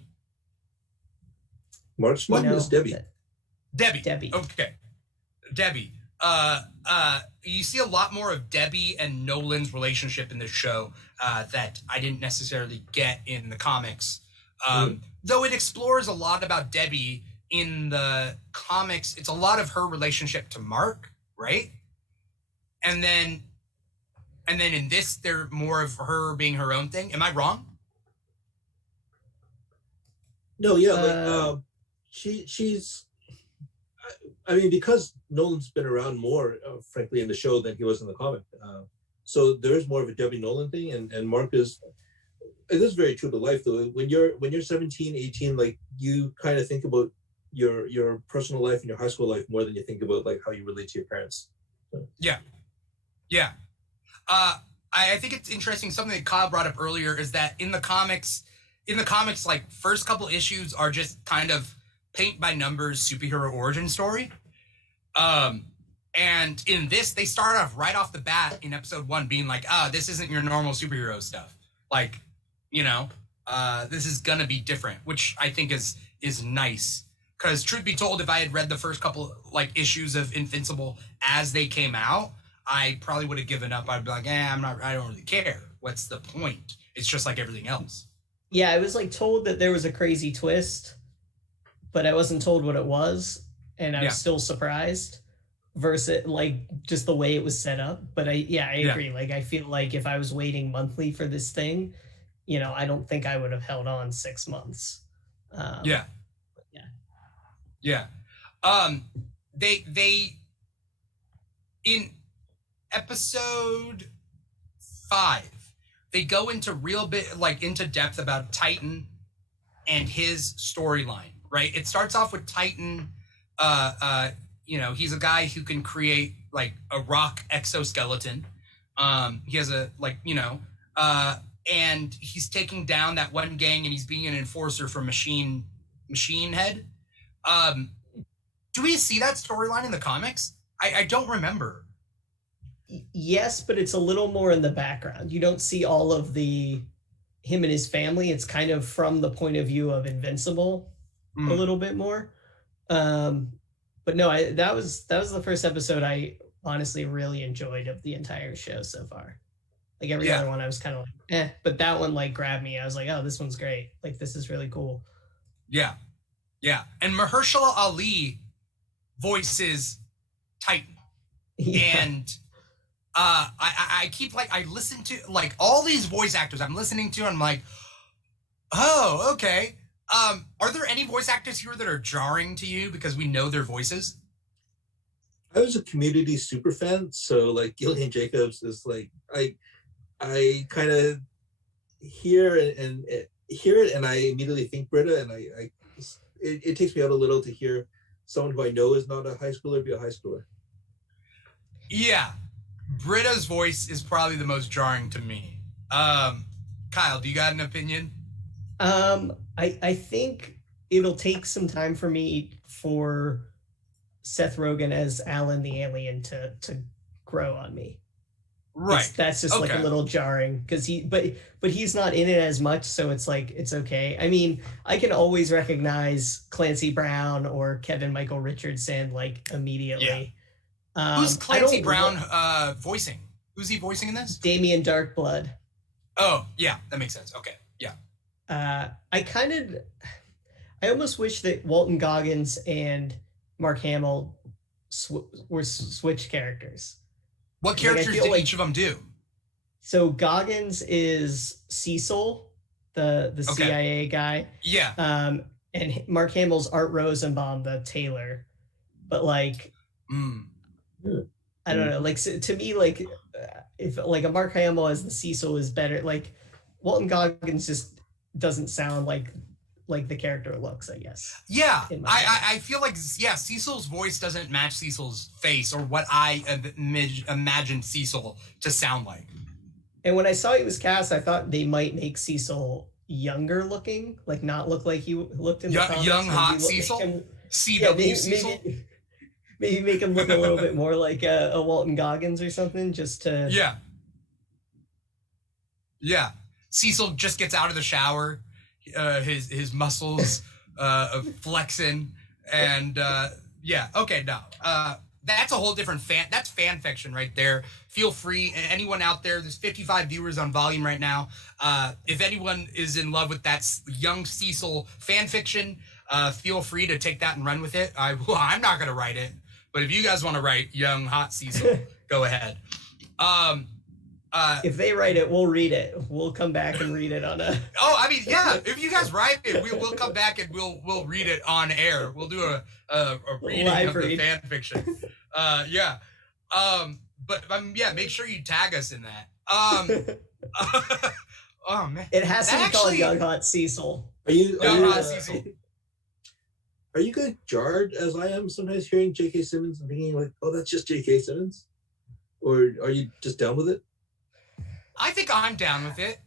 Mark's mom is Debbie. Debbie. Okay, Debbie. You see a lot more of Debbie and Nolan's relationship in this show that I didn't necessarily get in the comics. Though it explores a lot about Debbie in the comics, it's a lot of her relationship to Mark, right? And then in this, they're more of her being her own thing. Am I wrong? No, she's. I mean, because Nolan's been around more, frankly, in the show than he was in the comic. So there is more of a Debbie Nolan thing, and Mark is. It is very true to life, though. When you're 17, 18, like you kind of think about your personal life and your high school life more than you think about like how you relate to your parents. So. Yeah. I think it's interesting. Something that Kyle brought up earlier is that in the comics, like first couple issues are just kind of paint by numbers superhero origin story. And in this, they start off right off the bat in episode 1 being like, this isn't your normal superhero stuff. Like, this is gonna be different, which I think is nice. Because truth be told, if I had read the first couple like issues of Invincible as they came out, I probably would have given up. I'd be like, I don't really care. What's the point? It's just like everything else. Yeah, I was like told that there was a crazy twist, but I wasn't told what it was, and I was still surprised versus like just the way it was set up. But I agree. Like, I feel like if I was waiting monthly for this thing, I don't think I would have held on 6 months. They in episode 5, they go into into depth about Titan and his storyline, right? It starts off with Titan. He's a guy who can create like a rock exoskeleton. He has and he's taking down that one gang, and he's being an enforcer for Machine Head. Do we see that storyline in the comics? I don't remember. Yes, but it's a little more in the background. You don't see all of him and his family. It's kind of from the point of view of Invincible a little bit more. But no, that was the first episode I honestly really enjoyed of the entire show so far. Like every other one, I was kind of like, eh. But that one like grabbed me. I was like, oh, this one's great. Like this is really cool. Yeah, yeah. And Mahershala Ali voices Titan, and I keep like I listen to like all these voice actors I'm listening to. And I'm like, oh, okay. Are there any voice actors here that are jarring to you because we know their voices? I was a Community super fan, so like Gillian Jacobs is like I kind of hear it and I immediately think Britta, and it takes me out a little to hear someone who I know is not a high schooler be a high schooler. Yeah, Britta's voice is probably the most jarring to me. Kyle, do you got an opinion? I think it'll take some time for me for Seth Rogen as Alan the alien to grow on me. Right. That's just like a little jarring because but he's not in it as much, so it's like it's okay. I mean, I can always recognize Clancy Brown or Kevin Michael Richardson like immediately. Yeah. Who's Clancy Brown voicing? Who's he voicing in this? Damien Darkblood. Oh, yeah, that makes sense. Okay, yeah. I almost wish that Walton Goggins and Mark Hamill were switched characters. What characters did each of them do? So Goggins is Cecil, the CIA guy. Yeah. And Mark Hamill's Art Rosenbaum, the tailor. But like, I don't know. Like to me, like if like a Mark Hamill as the Cecil is better. Like Walton Goggins just doesn't sound like the character looks, I guess. Yeah, I feel like, yeah, Cecil's voice doesn't match Cecil's face or what I imagined Cecil to sound like. And when I saw he was cast, I thought they might make Cecil younger looking, like not look like he looked in the comics. Young, hot Cecil? CW Cecil? Maybe make him look a little bit more like a Walton Goggins or something, just to... Yeah. Yeah. Cecil just gets out of the shower, his muscles flexing, and yeah, okay, no, that's a whole different that's fan fiction right there. Feel free, anyone out there, there's 55 viewers on Volume right now. If anyone is in love with that young Cecil fan fiction, feel free to take that and run with it. I'm not gonna write it, but if you guys want to write young hot Cecil, go ahead. If they write it, we'll read it. We'll come back and read it on a... Oh, I mean, yeah. If you guys write it, we'll come back and we'll read it on air. We'll do a reading of the fan fiction. Yeah. But yeah, make sure you tag us in that. Oh man, it has to be called Young Hot Cecil. Are you good jarred as I am sometimes hearing J.K. Simmons and thinking like, oh, that's just J.K. Simmons, or are you just down with it? I think I'm down with it.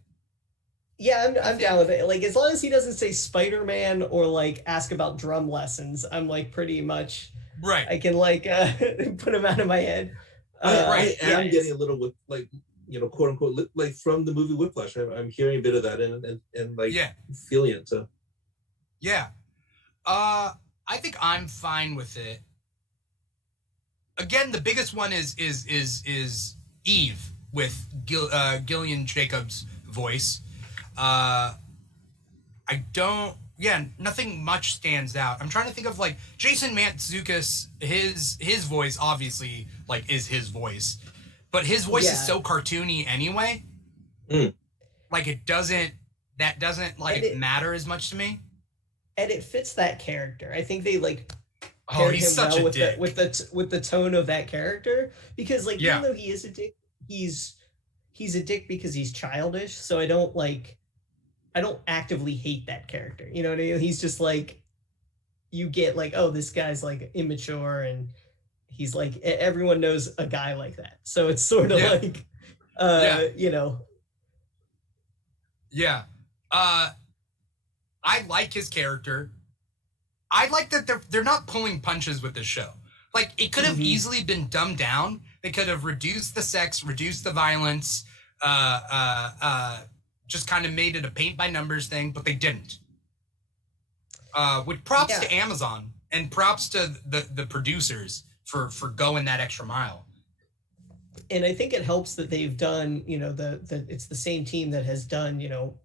Yeah, I'm down with it. Like, as long as he doesn't say Spider-Man or, like, ask about drum lessons, I'm, like, pretty much... Right. I can, like, put him out of my head. I am getting a little, like, you know, quote-unquote, like, from the movie Whiplash. I'm hearing a bit of that and like, feeling it, so... Yeah. I think I'm fine with it. Again, the biggest one is Eve with Gillian Jacobs' voice. Nothing much stands out. I'm trying to think of like Jason Mantzoukas, his voice obviously like is his voice, but his voice is so cartoony anyway. Like it doesn't matter as much to me. And it fits that character. I think they like paired him such well with the tone of that character, because like even though he is a dick, he's a dick because he's childish. So I don't actively hate that character. You know what I mean? He's just like, you get like, oh, this guy's like immature, and he's like, everyone knows a guy like that. So it's sort of like, you know. Yeah. I like his character. I like that they're not pulling punches with this show. Like, it could have easily been dumbed down. They could have reduced the sex, reduced the violence, just kind of made it a paint by numbers thing, but they didn't. With props to Amazon And props to the producers for going that extra mile. And I think it helps that they've done, you know, it's the same team that has done, you know,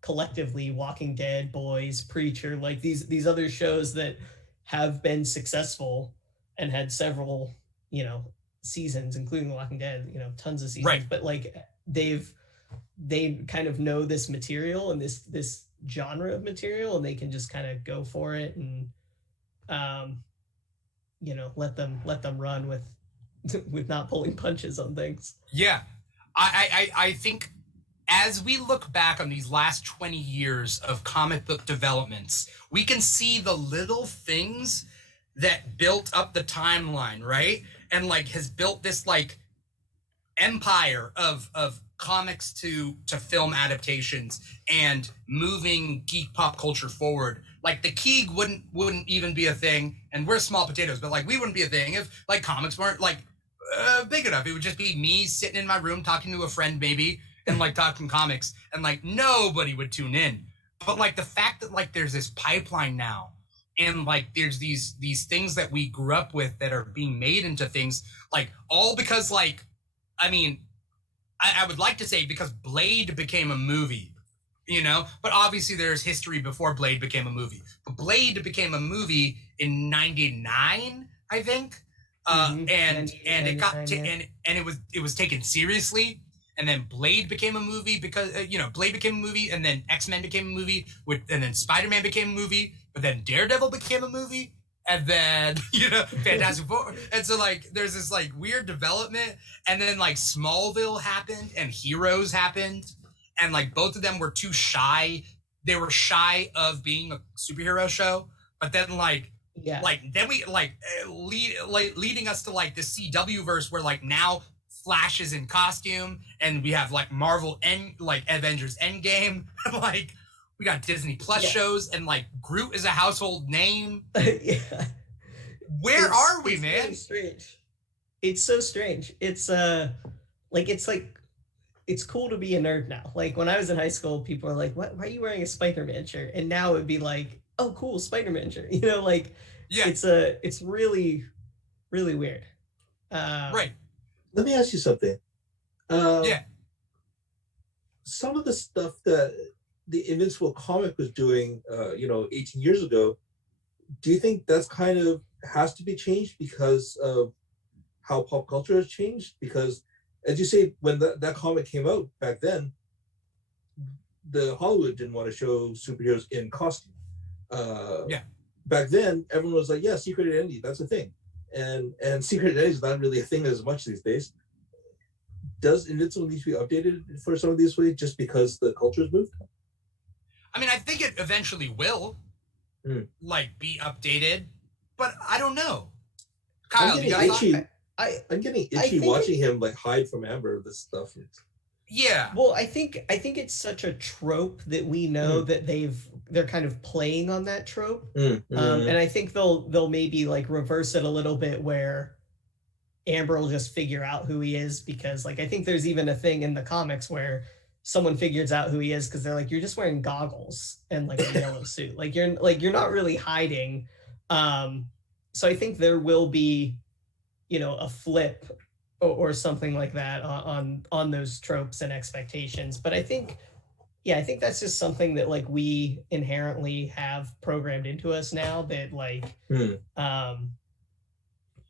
collectively Walking Dead, Boys, Preacher, like these other shows that have been successful and had several, you know, seasons, including Walking Dead, you know, tons of seasons. Right. But like they kind of know this material and this genre of material, and they can just kind of go for it and you know, let them run with not pulling punches on things. Yeah. I think as we look back on these last 20 years of comic book developments, we can see the little things that built up the timeline, right? And like has built this like empire of comics to film adaptations and moving geek pop culture forward. Like the Keeg wouldn't even be a thing, and we're small potatoes, but like we wouldn't be a thing if like comics weren't like big enough. It would just be me sitting in my room talking to a friend maybe and like talking comics, and like nobody would tune in. But like the fact that like there's this pipeline now, and like there's these things that we grew up with that are being made into things, like all because like, I mean, I would like to say because Blade became a movie, you know, but obviously there's history before Blade became a movie. But Blade became a movie in '99, I think. And it got and it was taken seriously, and then Blade became a movie because you know, Blade became a movie, and then X-Men became a movie and then Spider-Man became a movie, but then Daredevil became a movie, and then you know, Fantastic Four. And so like there's this like weird development, and then like Smallville happened and Heroes happened, and like both of them were too shy. They were shy of being a superhero show, but then like yeah, like then we like leading us to like the CW verse where like now Flash is in costume, and we have like Marvel and like Avengers Endgame, like we got Disney Plus shows, and like Groot is a household name. Yeah. Where are we, man? Really strange. It's so strange. It's it's cool to be a nerd now. Like when I was in high school, people were like, "Why are you wearing a Spider-Man shirt?" And now it'd be like, "Oh, cool, Spider-Man shirt." You know, like yeah, it's really, really weird. Right. Let me ask you something. Yeah. Some of the stuff that the Invincible comic was doing, 18 years ago, do you think that's kind of has to be changed because of how pop culture has changed? Because, as you say, when that comic came out back then, the Hollywood didn't want to show superheroes in costume. Yeah. Back then, everyone was like, "Yeah, secret identity, that's a thing," and secret identity is not really a thing as much these days. Does Invincible need to be updated for some of these ways just because the culture's moved? I mean, I think it eventually will, like, be updated, but I don't know. Kyle, I'm getting itchy watching him like hide from Amber. This stuff. Yeah. Well, I think it's such a trope that we know that they're kind of playing on that trope, and I think they'll maybe like reverse it a little bit where Amber will just figure out who he is, because like I think there's even a thing in the comics where someone figures out who he is because they're like, "You're just wearing goggles and like a yellow suit, like you're not really hiding." So I think there will be, you know, a flip or something like that on those tropes and expectations. But I think that's just something that like we inherently have programmed into us now, that like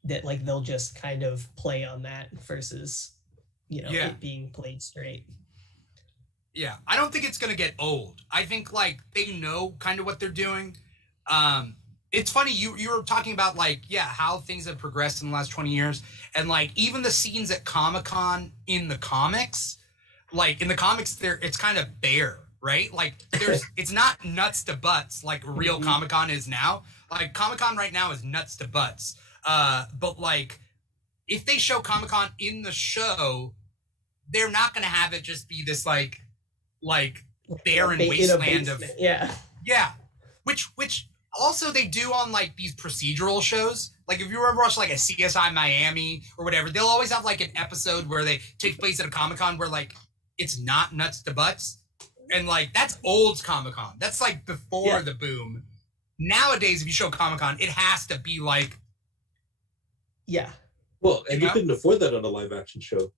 that like they'll just kind of play on that versus, you know, it being played straight. Yeah, I don't think it's gonna get old. I think like they know kind of what they're doing. It's funny, you were talking about like, how things have progressed in the last 20 years, and like even the scenes at Comic-Con in the comics, like in the comics it's kind of bare, right? Like it's not nuts to butts like real Comic-Con is now. Like Comic-Con right now is nuts to butts. But like if they show Comic-Con in the show, they're not gonna have it just be this like barren wasteland of which also they do on like these procedural shows. Like if you ever watch like a CSI Miami or whatever, they'll always have like an episode where they take place at a Comic-Con where like it's not nuts to butts, and like that's old Comic-Con. That's like before the boom. nowadays, if you show Comic-Con, it has to be like, yeah. Well, and you Yeah. couldn't afford that on a live action show.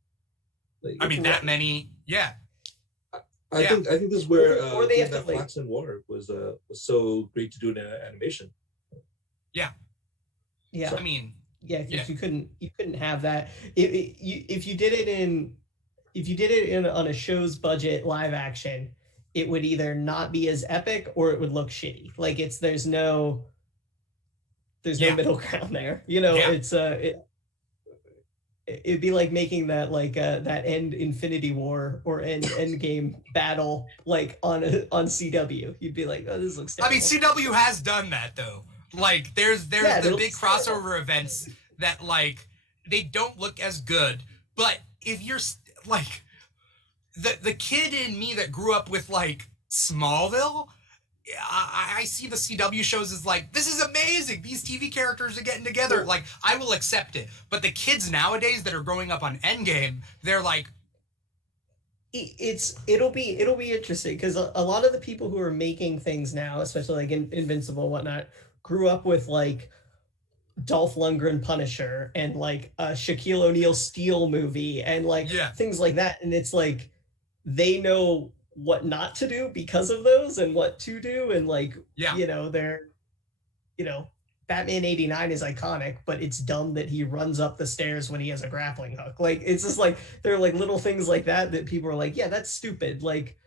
Like, I mean, that many, yeah. I think this is where Or they have that to, like- Flax and War was so great to do in animation. Yeah. I mean, yeah, because you couldn't have that if you did it in on a show's budget live action, it would either not be as epic or it would look shitty. Like there's no middle ground there. You know, it's it'd be like making that that end Infinity War or end game battle like on CW. You'd be like, oh, this looks terrible. I mean, CW has done that though. Like there's the big crossover events that like they don't look as good, but if you're like the kid in me that grew up with like Smallville, I see the CW shows as like, this is amazing. These TV characters are getting together. Like, I will accept it. But the kids nowadays that are growing up on Endgame, they're like, it'll be interesting because a lot of the people who are making things now, especially like Invincible and whatnot, grew up with like Dolph Lundgren Punisher and like a Shaquille O'Neal Steel movie and like things like that. And it's like they know what not to do because of those and what to do. And like, you know, Batman 89 is iconic, but it's dumb that he runs up the stairs when he has a grappling hook. Like, it's just like, there are like little things like that people are like, yeah, that's stupid. Like,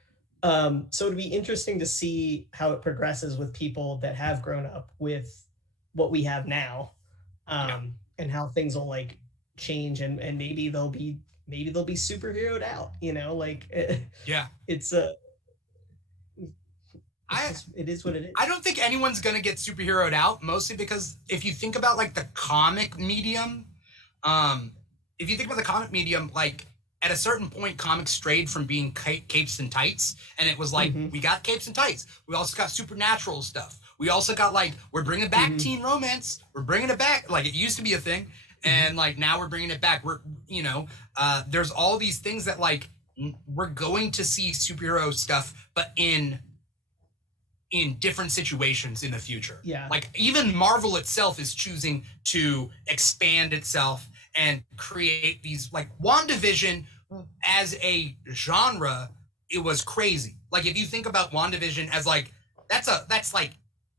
so it'd be interesting to see how it progresses with people that have grown up with what we have now, and how things will like change and maybe they'll be superheroed out, you know, like it's it is what it is. I don't think anyone's gonna get superheroed out, mostly because if you think about like the comic medium, like at a certain point, comics strayed from being capes and tights, and it was like, we got capes and tights. We also got supernatural stuff. We also got like, we're bringing back teen romance. We're bringing it back. Like it used to be a thing. And like, now we're bringing it back. We're, you know, there's all these things that like, we're going to see superhero stuff, but in different situations in the future. Yeah. Like even Marvel itself is choosing to expand itself and create these, like WandaVision as a genre, it was crazy. Like if you think about WandaVision as like, that's like,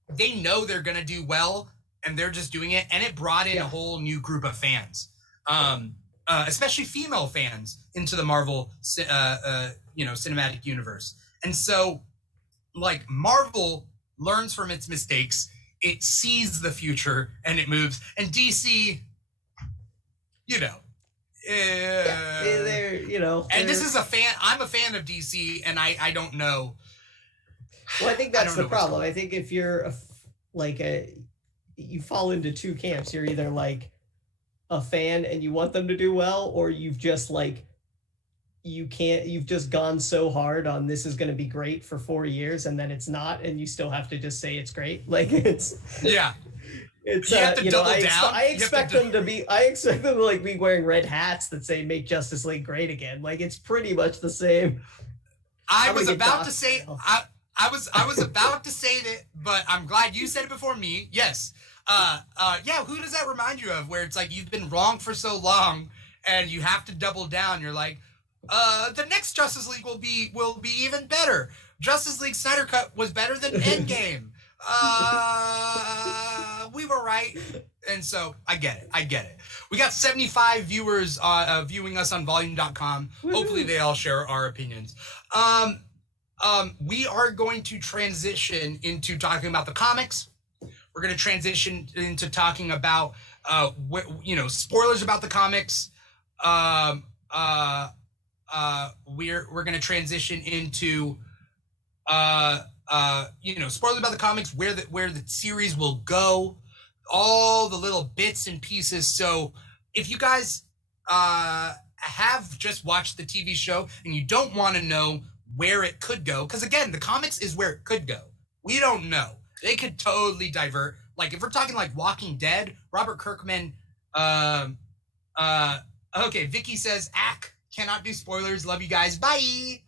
they know they're going to do well and they're just doing it. And it brought in a whole new group of fans, especially female fans into the Marvel, cinematic universe. And so like Marvel learns from its mistakes. It sees the future and it moves. And DC, you know, they're, you know, and this is I'm a fan of DC and I don't know. Well, I think that's the problem. I think if you're you fall into two camps. You're either like a fan and you want them to do well, or you've just like, you've just gone so hard on this is going to be great for 4 years and then it's not, and you still have to just say it's great. Like it's, you have to double down. I expect them to like be wearing red hats that say make Justice League great again. Like it's pretty much the same. I was about to say that, but I'm glad you said it before me. Yes. Who does that remind you of? Where it's like you've been wrong for so long and you have to double down. You're like, the next Justice League will be even better. Justice League Snyder Cut was better than Endgame. We were right. And so I get it. We got 75 viewers viewing us on volume.com. Hopefully they all share our opinions. We are going to transition into talking about the comics. We're going to transition into talking about, spoilers about the comics. We're going to transition into, spoilers about the comics, where the series will go, all the little bits and pieces. So if you guys have just watched the TV show and you don't want to know where it could go, because again, the comics is where it could go. We don't know. They could totally divert. Like if we're talking like Walking Dead, Robert Kirkman. Okay, Vicky says, "Ack, cannot do spoilers. Love you guys. Bye."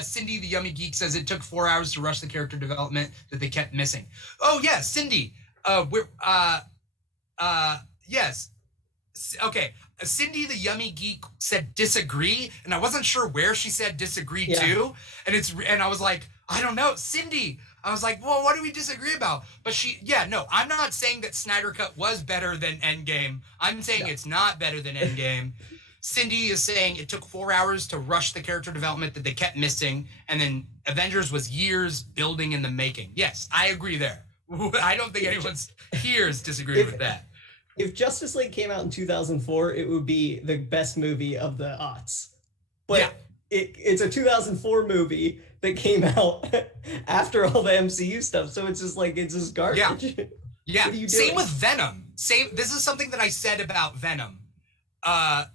Cindy the Yummy Geek says it took 4 hours to rush the character development that they kept missing. Oh yeah, Cindy. Yes. Okay. Cindy the Yummy Geek said disagree, and I wasn't sure where she said disagree to. And I was like, I don't know, Cindy. I was like, well, what do we disagree about? But I'm not saying that Snyder Cut was better than Endgame. I'm saying it's not better than Endgame. Cindy is saying it took 4 hours to rush the character development that they kept missing, and then Avengers was years building in the making. Yes, I agree there. I don't think anyone's here is disagreeing with that. If Justice League came out in 2004, it would be the best movie of the aughts. But it's a 2004 movie that came out after all the MCU stuff, so it's just garbage. Yeah. Same with Venom. This is something that I said about Venom.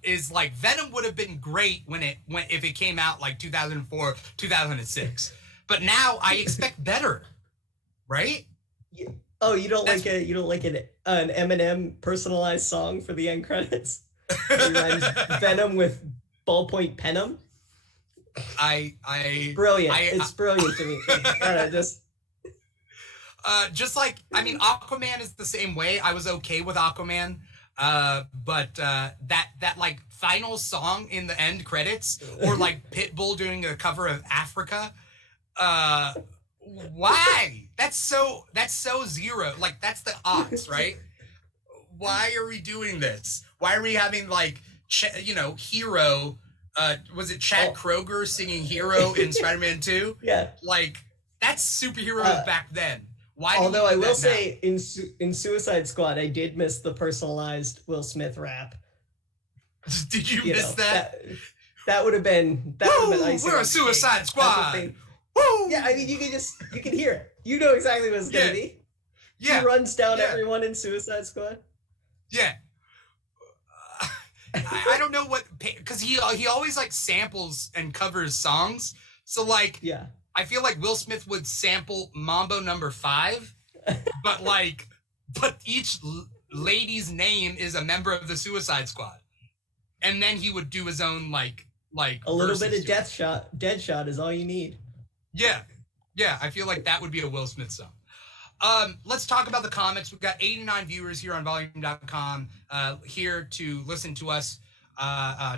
Is like Venom would have been great if it came out like 2004, 2006. But now I expect better, right? Oh, you don't like an Eminem personalized song for the end credits? He rhymes Venom with ballpoint penum. Brilliant. It's brilliant to me. Aquaman is the same way. I was okay with Aquaman. But that like final song in the end credits, or like Pitbull doing a cover of Africa, why? That's so zero. Like that's the odds, right? Why are we doing this? Why are we having like Hero? Was it Chad Kroger singing Hero in Spider-Man 2? Yeah, like that's superheroes back then. Why? Although I will say, in Suicide Squad, I did miss the personalized Will Smith rap. Did you miss that? That would have been icing. We're a Suicide Squad. Woo! Yeah, I mean, you can hear it. You know exactly what it's gonna be. Yeah. He runs down everyone in Suicide Squad. Yeah. I don't know what, because he always like samples and covers songs. So like, I feel like Will Smith would sample Mambo No. 5, but each lady's name is a member of the Suicide Squad, and then he would do his own like a little bit of Deadshot is all you need. Yeah, I feel like that would be a Will Smith song. Let's talk about the comics. We've got 89 viewers here on Volume.com here to listen to us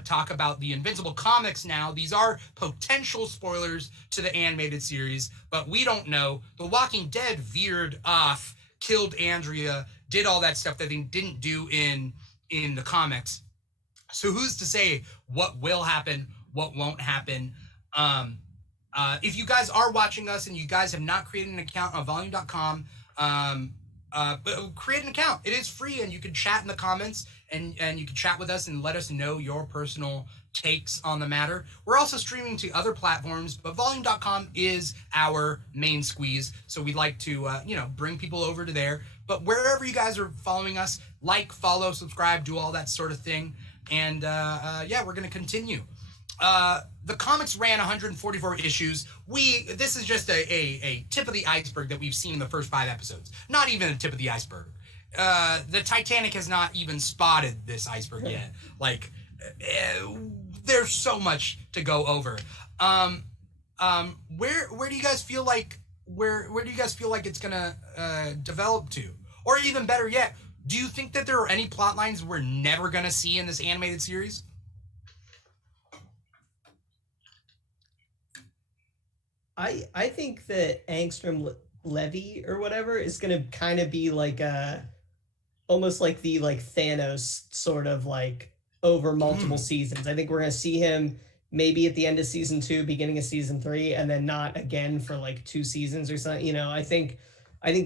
talk about the Invincible comics now. These are potential spoilers to the animated series, but we don't know. The Walking Dead veered off, killed Andrea, did all that stuff that they didn't do in the comics. So who's to say what will happen, what won't happen? If you guys are watching us and you guys have not created an account on Volume.com, create an account. It is free, and you can chat in the comments, and you can chat with us and let us know your personal takes on the matter. We're also streaming to other platforms, but Volume.com is our main squeeze, so we'd like to bring people over to there. But wherever you guys are following us, like, follow, subscribe, do all that sort of thing, and we're going to continue. The comics ran 144 issues. This is just a tip of the iceberg that we've seen in the first 5 episodes. Not even a tip of the iceberg. The Titanic has not even spotted this iceberg yet. Like, there's so much to go over. Where do you guys feel like where do you guys feel like it's gonna develop to? Or even better yet, do you think that there are any plot lines we're never gonna see in this animated series? I think that Angstrom Levy or whatever is going to kind of be like almost like the Thanos sort of like over multiple seasons. I think we're going to see him maybe at the end of season 2, beginning of season 3, and then not again for like 2 seasons or something. I think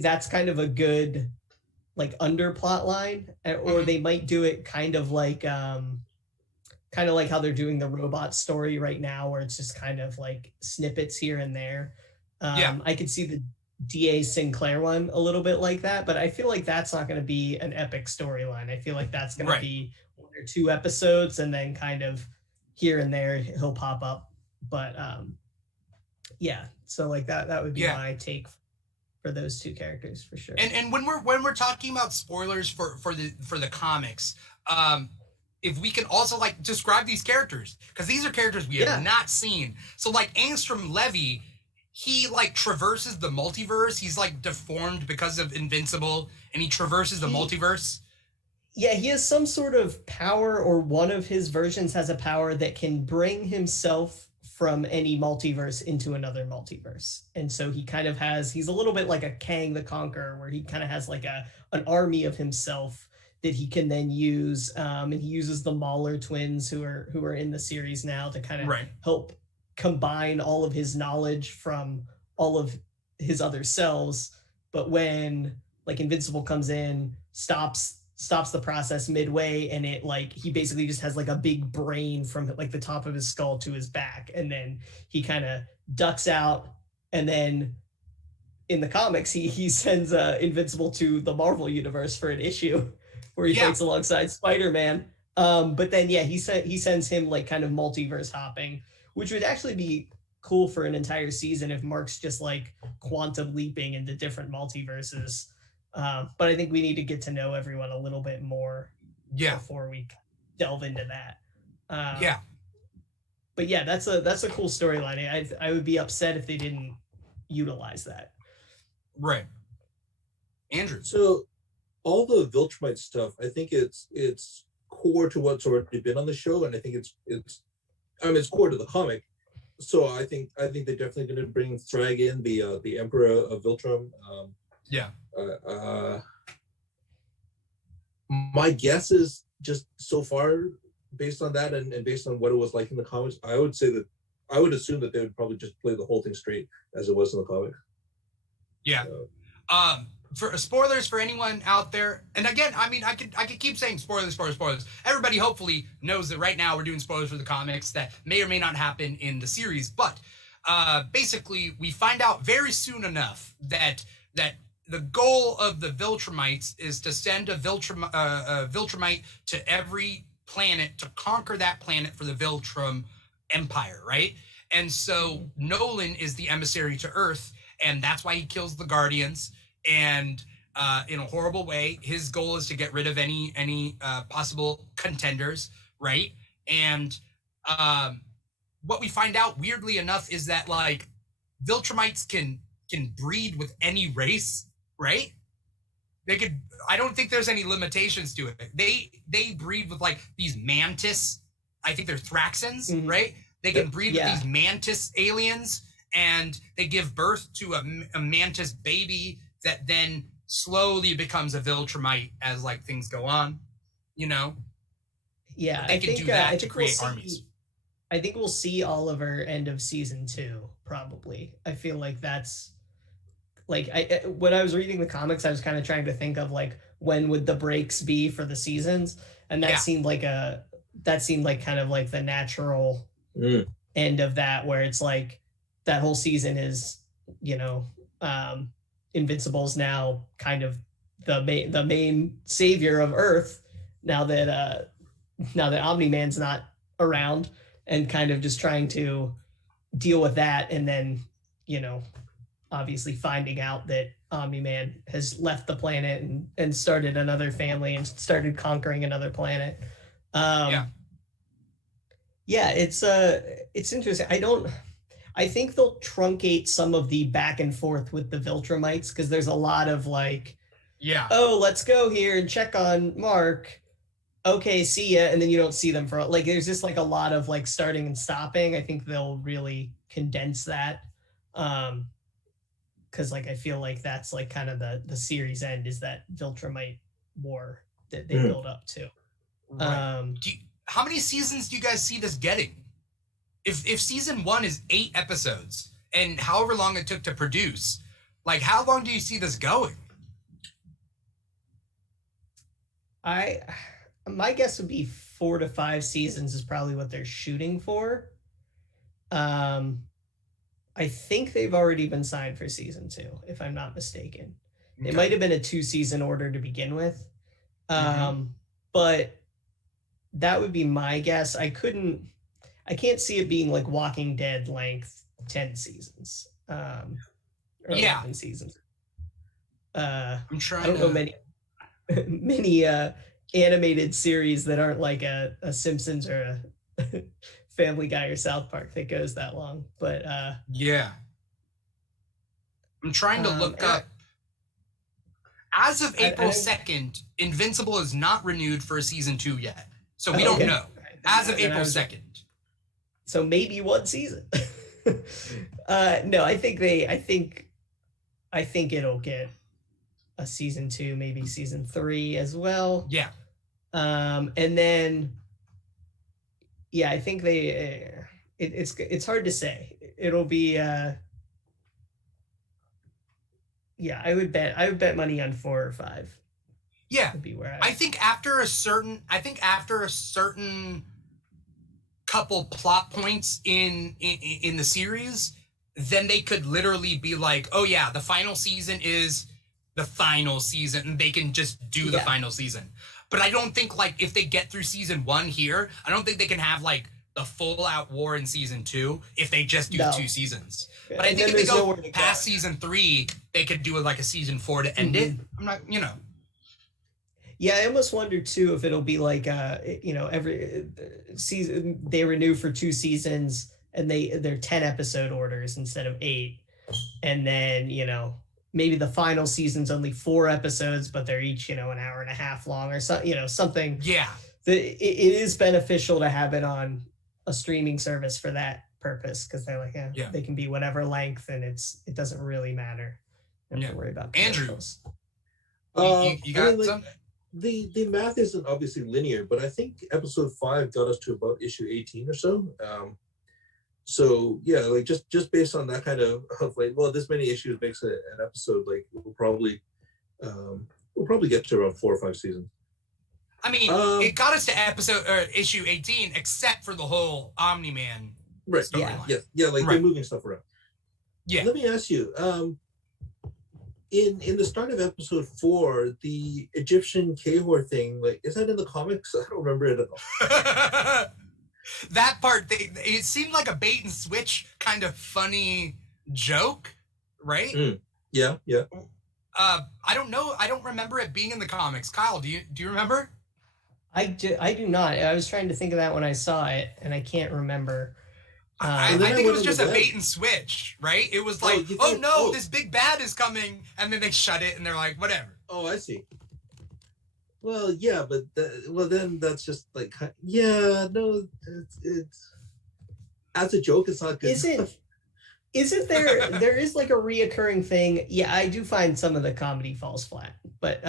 that's kind of a good like underplot line, or they might do it kind of like how they're doing the robot story right now, where it's just kind of like snippets here and there. I could see the D.A. Sinclair one a little bit like that, but I feel like that's not going to be an epic storyline. I feel like that's going to be 1 or 2 episodes, and then kind of here and there he'll pop up. But so like that would be my take for those 2 characters for sure. And when we're talking about spoilers for the comics, if we can also like describe these characters, because these are characters we have not seen. So like Angstrom Levy, he like traverses the multiverse. He's like deformed because of Invincible, and he traverses the multiverse. Yeah, he has some sort of power, or one of his versions has a power that can bring himself from any multiverse into another multiverse. And so he kind of has, he's a little bit like a Kang the Conqueror, where he kind of has like an army of himself that he can then use. And he uses the Mauler twins who are in the series now to kind of help combine all of his knowledge from all of his other selves. But when like Invincible comes in, stops the process midway, and it like he basically just has like a big brain from like the top of his skull to his back, and then he kind of ducks out, and then in the comics he sends Invincible to the Marvel universe for an issue where he fights alongside Spider-Man. But then he sends him like kind of multiverse hopping, which would actually be cool for an entire season if Mark's just like quantum leaping into different multiverses. But I think we need to get to know everyone a little bit more before we delve into that. But yeah, that's a cool storyline. I would be upset if they didn't utilize that. Right. Andrew. So all the Viltrumite stuff, I think it's core to what's already been on the show, and I think it's core to the comic. So I think they're definitely going to bring Thrag in, the Emperor of Viltrum. My guess is, just so far based on that and based on what it was like in the comics, I would assume that they would probably just play the whole thing straight as it was in the comic. For spoilers for anyone out there, and again, I mean, I could keep saying spoilers. Everybody hopefully knows that right now we're doing spoilers for the comics that may or may not happen in the series, but basically we find out very soon enough that the goal of the Viltrumites is to send a Viltrumite to every planet to conquer that planet for the Viltrum Empire, right? And so Nolan is the emissary to Earth, and that's why he kills the Guardians. And in a horrible way, his goal is to get rid of any possible contenders, right? And what we find out, weirdly enough, is that like Viltrumites can breed with any race, right? They could. I don't think there's any limitations to it. They breed with like these mantis. I think they're Thraxans, right? They can breed with these mantis aliens, and they give birth to a mantis baby that then slowly becomes a Viltrumite as like things go on, you know? Yeah, but they can do that to create armies. I think we'll see Oliver end of season 2, probably. I feel like that's like when I was reading the comics, I was kind of trying to think of like when would the breaks be for the seasons, and that seemed like kind of like the natural end of that, where it's like that whole season is, you know, Invincible's now kind of the main savior of Earth now that Omni-Man's not around, and kind of just trying to deal with that, and then, you know, obviously finding out that Omni-Man has left the planet and started another family and started conquering another planet. It's interesting. I think they'll truncate some of the back and forth with the Viltrumites, because there's a lot of like, oh, let's go here and check on Mark. Okay, see ya. And then you don't see them for like, there's just like a lot of like starting and stopping. I think they'll really condense that. Because like I feel like that's like kind of the series end, is that Viltrumite war that they build up to. Right. How many seasons do you guys see this getting? If season 1 is 8 episodes and however long it took to produce, like how long do you see this going? My guess would be 4 to 5 seasons is probably what they're shooting for. I think they've already been signed for season 2, if I'm not mistaken. Okay. It might have been a 2-season order to begin with. But that would be my guess. I can't see it being like Walking Dead length 10 seasons. Or 11 seasons. I'm trying I don't know many animated series that aren't like a Simpsons or a Family Guy or South Park that goes that long. But yeah, I'm trying to look up. As of April 2nd, Invincible is not renewed for a season 2 yet, so we don't know. As of April 2nd, so maybe one season. No, I think it'll get a season 2, maybe season 3 as well. Yeah. And then, yeah, I think it's hard to say. It'll be yeah, I would bet money on 4 or 5. Yeah. Would be where I think after a certain couple plot points in the series, then they could literally be like, oh yeah, the final season is the final season, and they can just do the final season. But I don't think, like, if they get through season 1 here, I don't think they can have like the full out war in season 2 if they just do 2 seasons. But I think if they go past season 3, they could do like a season 4 to end it. I'm not, Yeah, I almost wonder too if it'll be like every season they renew for 2 seasons and they're 10 episode orders instead of 8, and then maybe the final season's only 4 episodes, but they're each an hour and a half long or something. Yeah, it is beneficial to have it on a streaming service for that purpose, because they're like, they can be whatever length, and it doesn't really matter. You don't have to worry about commercials. Andrew, you got something? The math isn't obviously linear, but I think episode 5 got us to about issue 18 or so. So yeah, like just based on that kind of like, well, this many issues makes an episode, like we'll probably get to around 4 or 5 seasons. I mean, it got us to issue 18, except for the whole Omni-Man storyline. Yeah, like they're moving stuff around. Yeah. Let me ask you, in the start of episode 4, the Egyptian Kahor thing, like, is that in the comics? I don't remember it at all. That part, it seemed like a bait and switch kind of funny joke, right? Yeah. I don't know. I don't remember it being in the comics. Kyle, do you remember? I do not. I was trying to think of that when I saw it, and I can't remember. I think it was just a bait and switch, right? It was like, this big bad is coming, and then they shut it, and they're like, whatever. Oh, I see. Well, yeah, but then that's just like, no, it's as a joke, it's not good. Isn't there is like a reoccurring thing? Yeah, I do find some of the comedy falls flat, but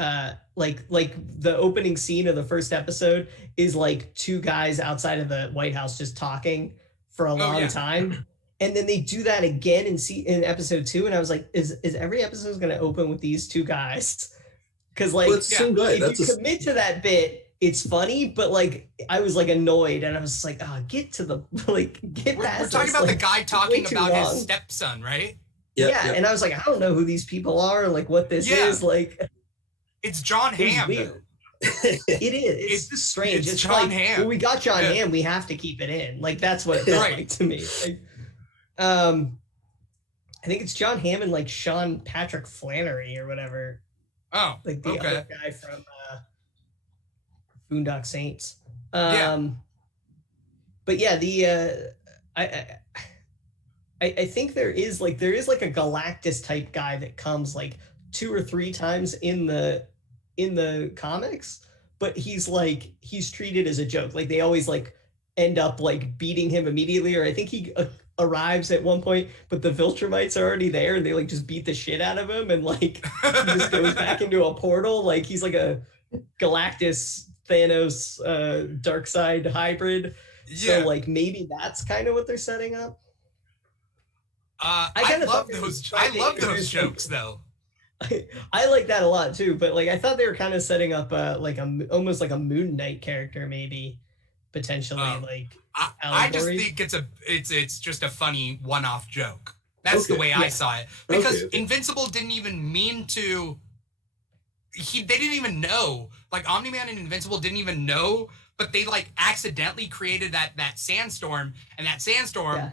like the opening scene of the first episode is like 2 guys outside of the White House just talking for a long time, and then they do that again in episode 2, and I was like, is every episode going to open with these 2 guys? Because like, if you commit to that bit, it's funny, but like I was like annoyed, and I was just like, get to the get past. We're talking about the guy talking about his stepson, right? Yeah, and I was like, I don't know who these people are, like what this is. Like, it's John Hamm. It is. It's just strange. It's John like, Hamm. Well, we got John Hamm. We have to keep it in. Like that's what it felt like to me. Like, I think it's John Hamm and like Sean Patrick Flannery or whatever. Oh, like the other guy from Boondock Saints. But yeah, I think there is like a Galactus type guy that comes like 2 or 3 times in the comics, but he's treated as a joke. Like they always like end up like beating him immediately, or I think he arrives at one point, but the Viltrumites are already there, and they like just beat the shit out of him, and like he just goes back into a portal. Like he's like a Galactus Thanos Darkseid hybrid. So like maybe that's kind of what they're setting up. I love those jokes though. I like that a lot too, but like I thought they were kind of setting up almost like a Moon Knight character, maybe potentially. I just think it's just a funny one-off joke. That's the way I saw it, because Invincible didn't even mean to. They didn't even know. Like Omni-Man and Invincible didn't even know, but they like accidentally created that sandstorm, and that sandstorm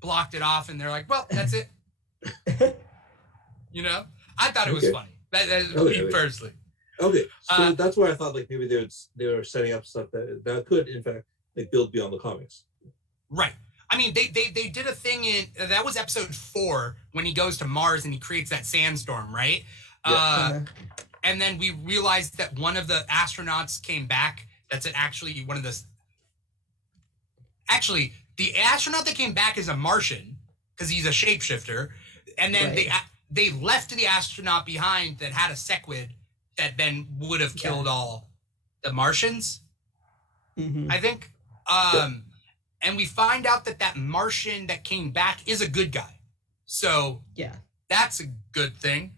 blocked it off, and they're like, well, that's it. I thought it was funny. That me personally. Okay, so that's where I thought like maybe they were setting up stuff that could in fact like build beyond the comics. Right. I mean, they did a thing in that was episode 4 when he goes to Mars and he creates that sandstorm, right? Yeah. And then we realized that one of the astronauts came back. That's actually one of the. Actually, the astronaut that came back is a Martian because he's a shapeshifter, and then they left the astronaut behind that had a sequid that then would have killed all the Martians. I think. And we find out that Martian that came back is a good guy. So that's a good thing.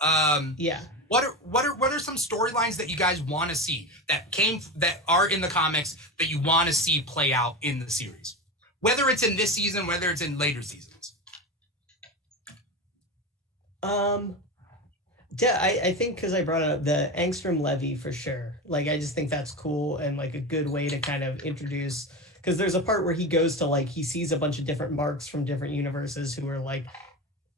What are some storylines that you guys want to see that are in the comics that you want to see play out in the series? Whether it's in this season, whether it's in later seasons. Yeah, I think because I brought up the Angstrom Levy for sure. Like, I just think that's cool and like a good way to kind of introduce, because there's a part where he goes to like, he sees a bunch of different marks from different universes who are like,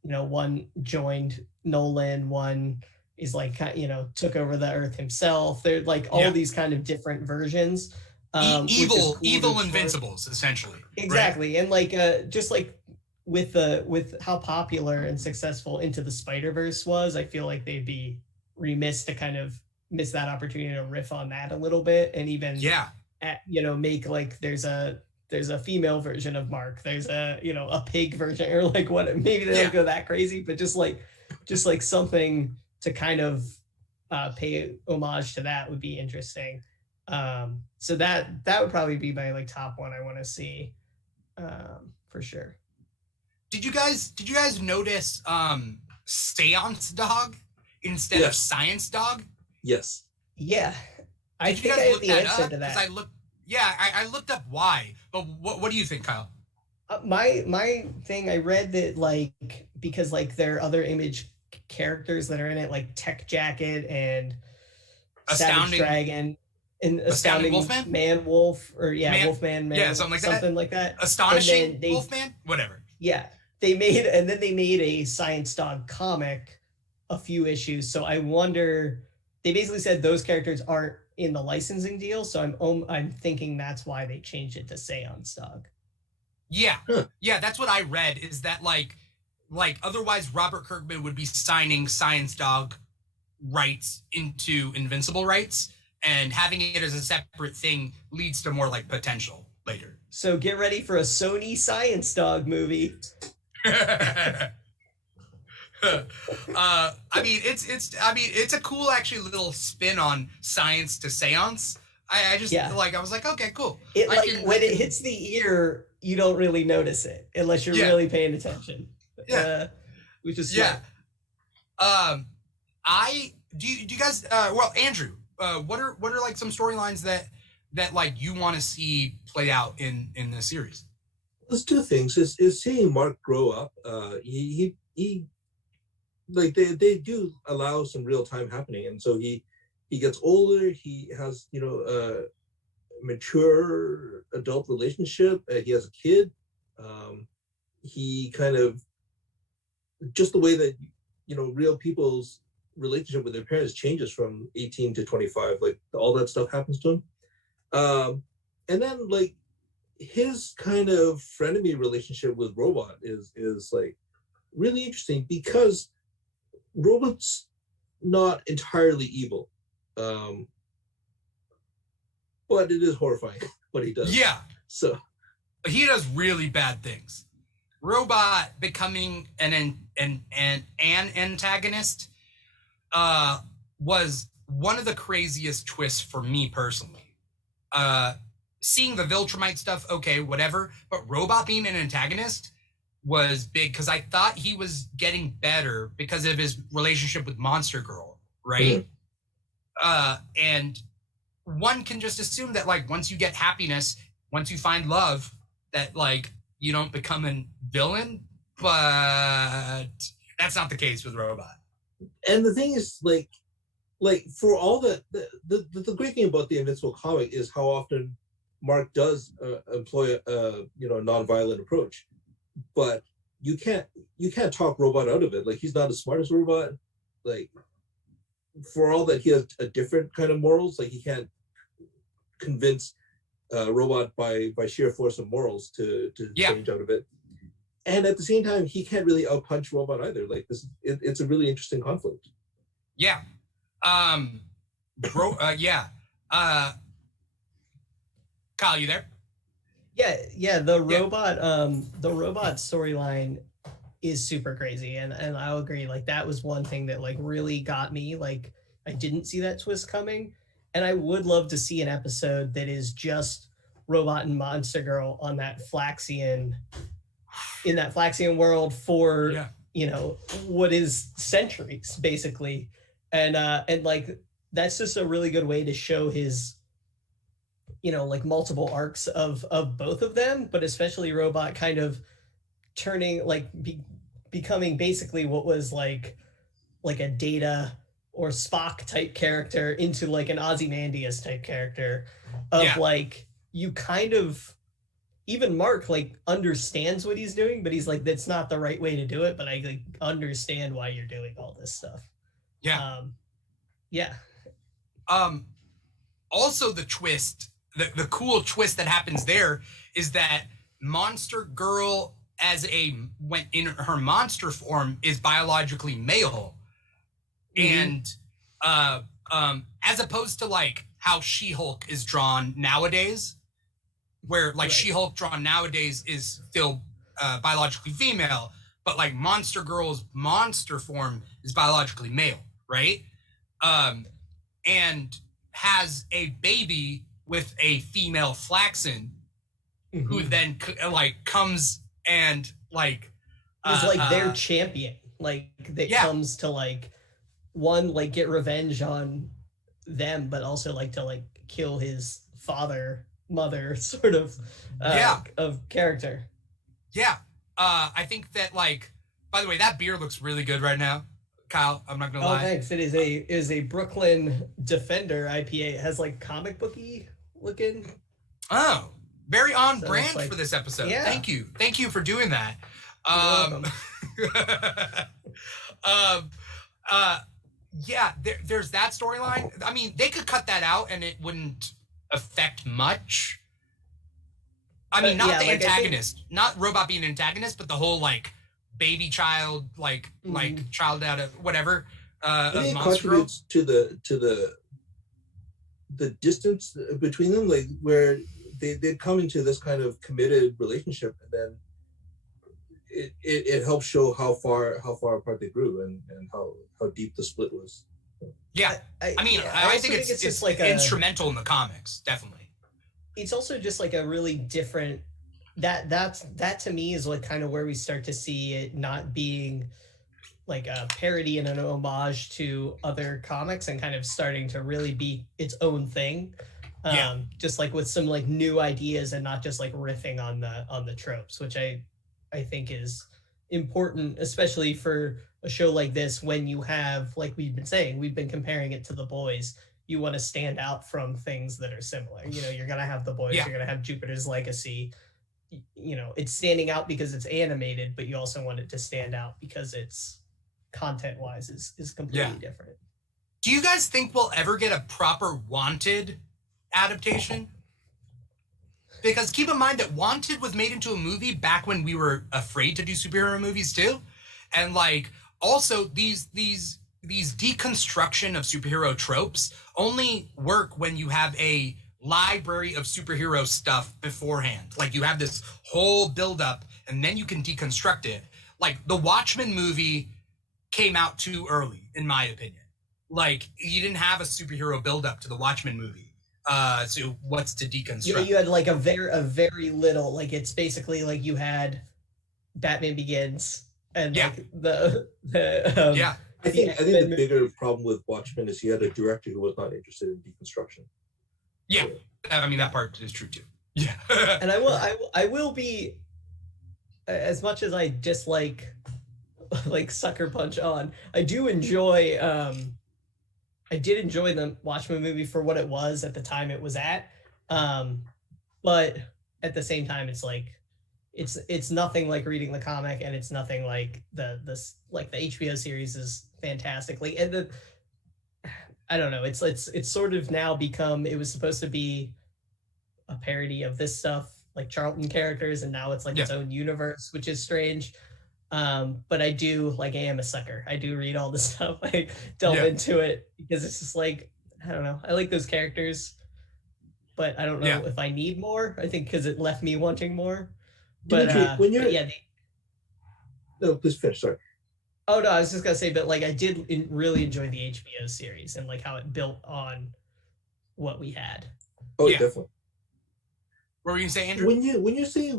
you know, one joined Nolan, one is like, you know, took over the Earth himself. They're like all these kind of different versions. Evil Invincibles, essentially. Exactly. Right? And like, just like with how popular and successful Into the Spider-Verse was, I feel like they'd be remiss to kind of miss that opportunity to riff on that a little bit, and even you know, make like there's a female version of Mark, there's a, you know, a pig version, or like what, maybe they don't go that crazy, but just like something to kind of pay homage to that would be interesting. So that would probably be my like top one I want to see, for sure. Did you guys notice Seance Dog instead of Science Dog? Yes. Yeah. I think I have the answer to that. I looked up why, but what do you think, Kyle? My thing, I read that like, because like there are other Image characters that are in it, like Tech Jacket and Savage Dragon and Astounding Wolfman? Man Wolf, or Wolfman Man, yeah, something like that. Astonishing Wolfman, whatever. Yeah, they made a Science Dog comic, a few issues. So I wonder, they basically said those characters aren't in the licensing deal, so I'm thinking that's why they changed it to Seance Dog. Yeah, that's what I read, is that like otherwise Robert Kirkman would be signing Science Dog rights into Invincible rights, and having it as a separate thing leads to more like potential later. So get ready for a Sony Science Dog movie. I mean, it's a cool actually little spin on science to seance. I just like, I was like, okay, cool. It when it hits the ear, you don't really notice it unless you're really paying attention. Which is smart. Do you guys well, Andrew, what are like some storylines that like you want to see play out in the series? There's two things. Is seeing Mark grow up. He like they do allow some real time happening, and so he gets older. He has, you know, a mature adult relationship. He has a kid. He kind of, just the way that, you know, real people's relationship with their parents changes from 18 to 25. Like all that stuff happens to him. And then like his kind of frenemy relationship with Robot is like really interesting, because Robot's not entirely evil, but it is horrifying what he does. Yeah. So he does really bad things. Robot becoming an antagonist was one of the craziest twists for me personally. Seeing the Viltrumite stuff, okay, whatever, but Robot being an antagonist was big, because I thought he was getting better because of his relationship with Monster Girl, right? And one can just assume that like once you get happiness, once you find love, that like you don't become a villain, but that's not the case with Robot. And the thing is, like for all the great thing about the Invincible comic is how often Mark does employ a nonviolent approach, but you can't talk Robot out of it. Like, he's not as smart as Robot. Like for all that he has a different kind of morals, like he can't convince Robot by sheer force of morals to change out of it. And at the same time, he can't really outpunch Robot either. Like it's a really interesting conflict. Yeah. Yeah. Kyle, you there? Yeah. The robot storyline is super crazy, and I'll agree. Like that was one thing that like really got me. Like I didn't see that twist coming, and I would love to see an episode that is just Robot and Monster Girl on that Flaxian, in that Flaxian world for what is centuries basically, and like that's just a really good way to show his like multiple arcs of both of them, but especially Robot kind of turning like becoming basically what was like a Data or Spock type character into like an Ozymandias type character of like you kind of even Mark like understands what he's doing, but he's like, that's not the right way to do it, but I like understand why you're doing all this stuff. Also the twist, the cool twist that happens there is that Monster Girl when in her monster form is biologically male. And as opposed to like how She-Hulk is drawn nowadays, where like She-Hulk drawn nowadays is still biologically female, but like Monster Girl's monster form is biologically male, right? And has a baby with a female Flaxen, who then like comes and like is like their champion, like that comes to like one like get revenge on them, but also like to like kill his mother sort of of character. I think that like, by the way, that beer looks really good right now, Kyle. I'm not gonna lie. Thanks. It is a Brooklyn Defender IPA. It has like comic booky looking. Oh, very on brand for this episode. Yeah. Thank you for doing that. There's that storyline. I mean, they could cut that out and it wouldn't affect much. I mean, not the antagonist, not Robot being an antagonist, but the whole like baby child, like child out of whatever. It contributes to the distance between them, like where they'd come into this kind of committed relationship, and then it helps show how far apart they grew and how deep the split was. I think it's just like instrumental in the comics, definitely. It's also just like a really different that to me is like kind of where we start to see it not being like a parody and an homage to other comics and kind of starting to really be its own thing. Just like with some like new ideas and not just like riffing on the tropes, which I think is important, especially for a show like this when you have, like we've been saying, we've been comparing it to The Boys. You want to stand out from things that are similar. You're going to have The Boys, you're going to have Jupiter's Legacy. It's standing out because it's animated, but you also want it to stand out because it's content-wise is completely different. Do you guys think we'll ever get a proper Wanted adaptation? Because keep in mind that Wanted was made into a movie back when we were afraid to do superhero movies too. And like also these deconstruction of superhero tropes only work when you have a library of superhero stuff beforehand. Like you have this whole buildup and then you can deconstruct it. Like the Watchmen movie came out too early, in my opinion. Like you didn't have a superhero buildup to the Watchmen movie. So what's to deconstruct? You had like a very little, like it's basically like you had Batman Begins and like I think the bigger problem with Watchmen is you had a director who was not interested in deconstruction. Yeah, I mean that part is true too. Yeah, and I will be, as much as I dislike like Sucker Punch on, I do enjoy. I did enjoy the Watchmen movie for what it was at the time it was at, but at the same time, it's like it's nothing like reading the comic, and it's nothing like the HBO series is fantastic. Like, and I don't know. It's sort of now become. It was supposed to be a parody of this stuff, like Charlton characters, and now it's like its own universe, which is strange. But I do I am a sucker. I do read all this stuff. I delve into it because it's just like, I don't know. I like those characters, but I don't know if I need more. I think because it left me wanting more. But when you're no, please finish. Sorry. Oh no, I was just gonna say, but I did really enjoy the HBO series and how it built on what we had. Oh, definitely. What were you gonna say, Andrew? When you say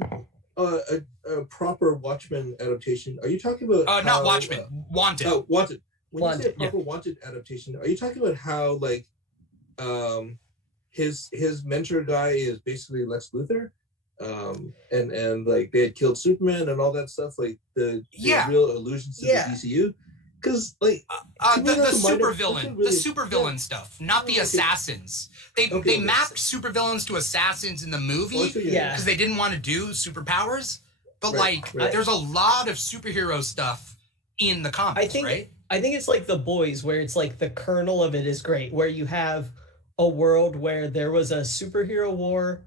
a proper Watchmen adaptation, are you talking about not Watchmen, Wanted? Oh, Wanted. When Wanted, you say a proper Wanted adaptation, are you talking about how his mentor guy is basically Lex Luthor? And they had killed Superman and all that stuff, the real allusions to the DCU, because the supervillain, the supervillain stuff, not the assassins. They mapped supervillains to assassins in the movie because they didn't want to do superpowers, but there's a lot of superhero stuff in the comics. I think it's like The Boys, where it's the kernel of it is great, where you have a world where there was a superhero war.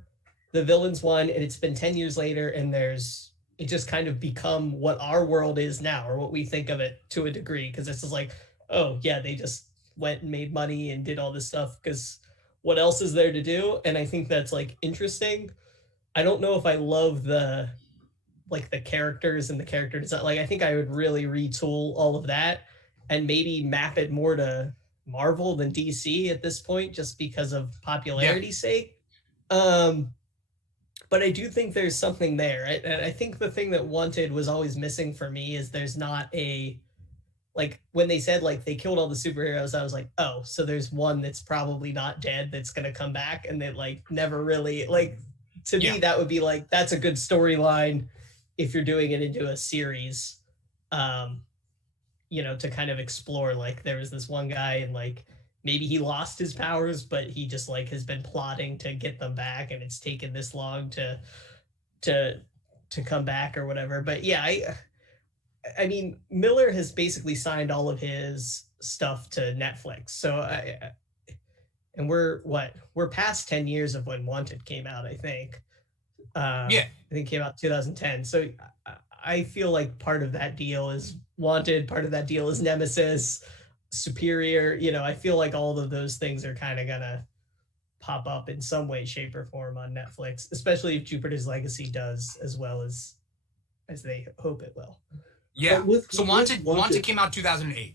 The villains won, and it's been 10 years later, and it just kind of become what our world is now, or what we think of it to a degree, because it's just they just went and made money and did all this stuff, because what else is there to do? And I think that's interesting. I don't know if I love the characters and the character design. I think I would really retool all of that and maybe map it more to Marvel than DC at this point, just because of popularity's sake. But I do think there's something there. I think the thing that Wanted was always missing for me is there's not a, when they said they killed all the superheroes, I was like, oh, so there's one that's probably not dead that's going to come back, and that never really, to me, that would be that's a good storyline if you're doing it into a series, to kind of explore, there was this one guy and maybe he lost his powers, but he just has been plotting to get them back, and it's taken this long to come back or whatever. But I mean, Miller has basically signed all of his stuff to Netflix. So and we're past 10 years of when Wanted came out, I think. I think it came out 2010. So I feel like part of that deal is Wanted, part of that deal is Nemesis, Superior. I feel like all of those things are kind of gonna pop up in some way, shape, or form on Netflix, especially if Jupiter's Legacy does as well as they hope it will. Yeah. Wanted came out 2008.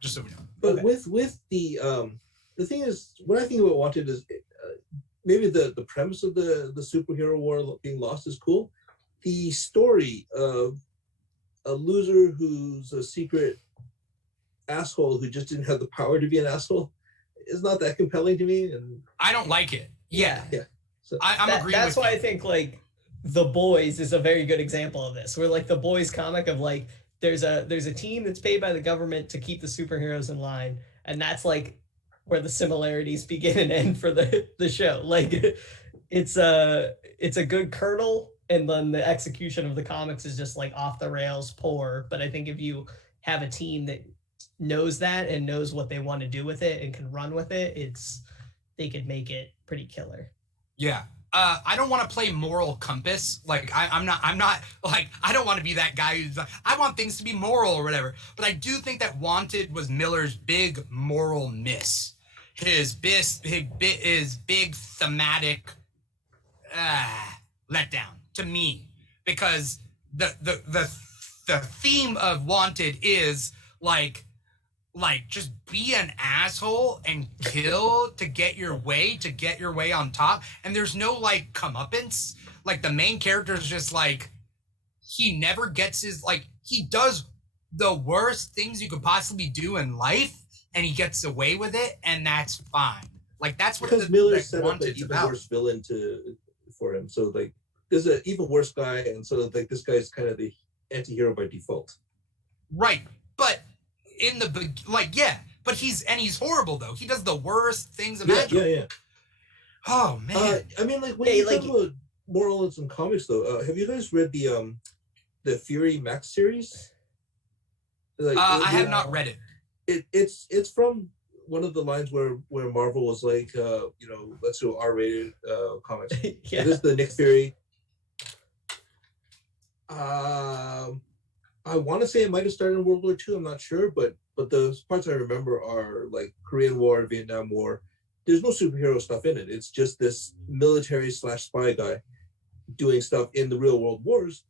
Just so we know. But with the thing is, what I think about Wanted is maybe the premise of the superhero war being lost is cool. The story of a loser who's a secret asshole who just didn't have the power to be an asshole is not that compelling to me, and I don't like it. So I'm agreeing with you. That's why I think The Boys is a very good example of this, where The Boys comic of there's a team that's paid by the government to keep the superheroes in line, and that's where the similarities begin and end for the show. It's a good kernel, and then the execution of the comics is just off the rails poor. But I think if you have a team that knows that and knows what they want to do with it and can run with it, they could make it pretty killer. I don't want to play moral compass. I'm not I don't want to be that guy who's I want things to be moral or whatever. But I do think that Wanted was Miller's big moral miss. His big thematic letdown to me, because the theme of Wanted is just be an asshole and kill to get your way on top, and there's no comeuppance. The main character is just he never gets his he does the worst things you could possibly do in life, and he gets away with it, and that's fine. That's what because Miller set up an even worse villain for him. So there's an even worse guy, and so this guy's kind of the anti-hero by default. Right, but in the but he's horrible though. He does the worst things imaginable. Yeah. Oh man. I mean, when you talk about morals in comics though, have you guys read the Fury Max series? I have not read it. It's from one of the lines where Marvel was like, let's do R-rated comics. Yeah. This is the Nick Fury. I want to say it might have started in World War II. I'm not sure, but the parts I remember are like Korean War, Vietnam War. There's no superhero stuff in it. It's just this military / spy guy doing stuff in the real world wars,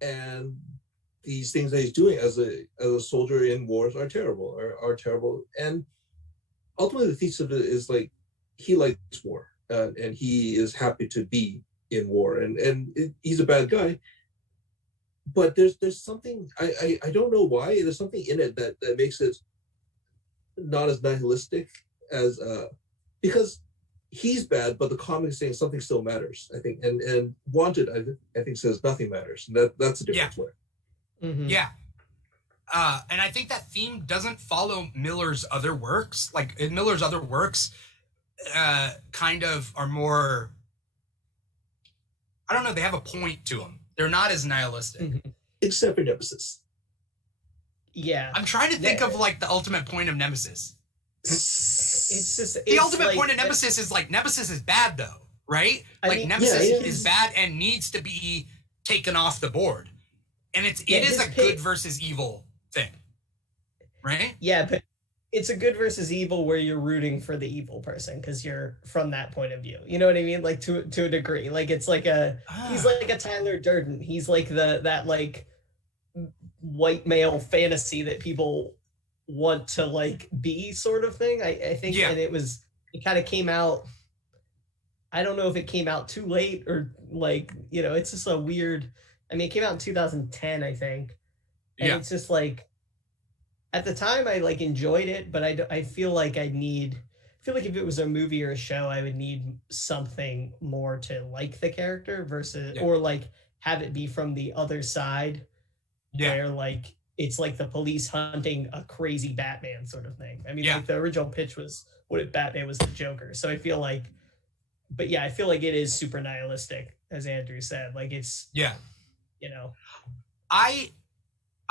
and these things that he's doing as a soldier in wars are terrible. And ultimately, the thesis of it is like he likes war, and he is happy to be in war, and he's a bad guy. But there's something I don't know why. There's something in it that makes it not as nihilistic as because he's bad, but the comic is saying something still matters. I think, and Wanted I think says nothing matters, and that's a difference. Mm-hmm. Yeah. And I think that theme doesn't follow Miller's other works. Like in Miller's other works, kind of are more. I don't know. They have a point to them. They're not as nihilistic. Mm-hmm. Except for Nemesis. Yeah. I'm trying to think of like the ultimate point of Nemesis. It's just The ultimate point of Nemesis is like Nemesis is bad though, right? Nemesis is bad and needs to be taken off the board. And it is a good versus evil thing. Right? Yeah, but it's a good versus evil where you're rooting for the evil person because you're from that point of view. You know what I mean? Like to a degree. Like it's like he's like a Tyler Durden. He's like that like white male fantasy that people want to like be sort of thing. I think and it kind of came out. I don't know if it came out too late or like, it's just a weird. I mean, it came out in 2010, I think. And it's just like at the time I like enjoyed it, but I feel like if it was a movie or a show, I would need something more to like the character versus or like have it be from the other side where like it's like the police hunting a crazy Batman sort of thing. I mean, like the original pitch was what if Batman was the Joker. So I feel like it is super nihilistic, as Andrew said. Like it's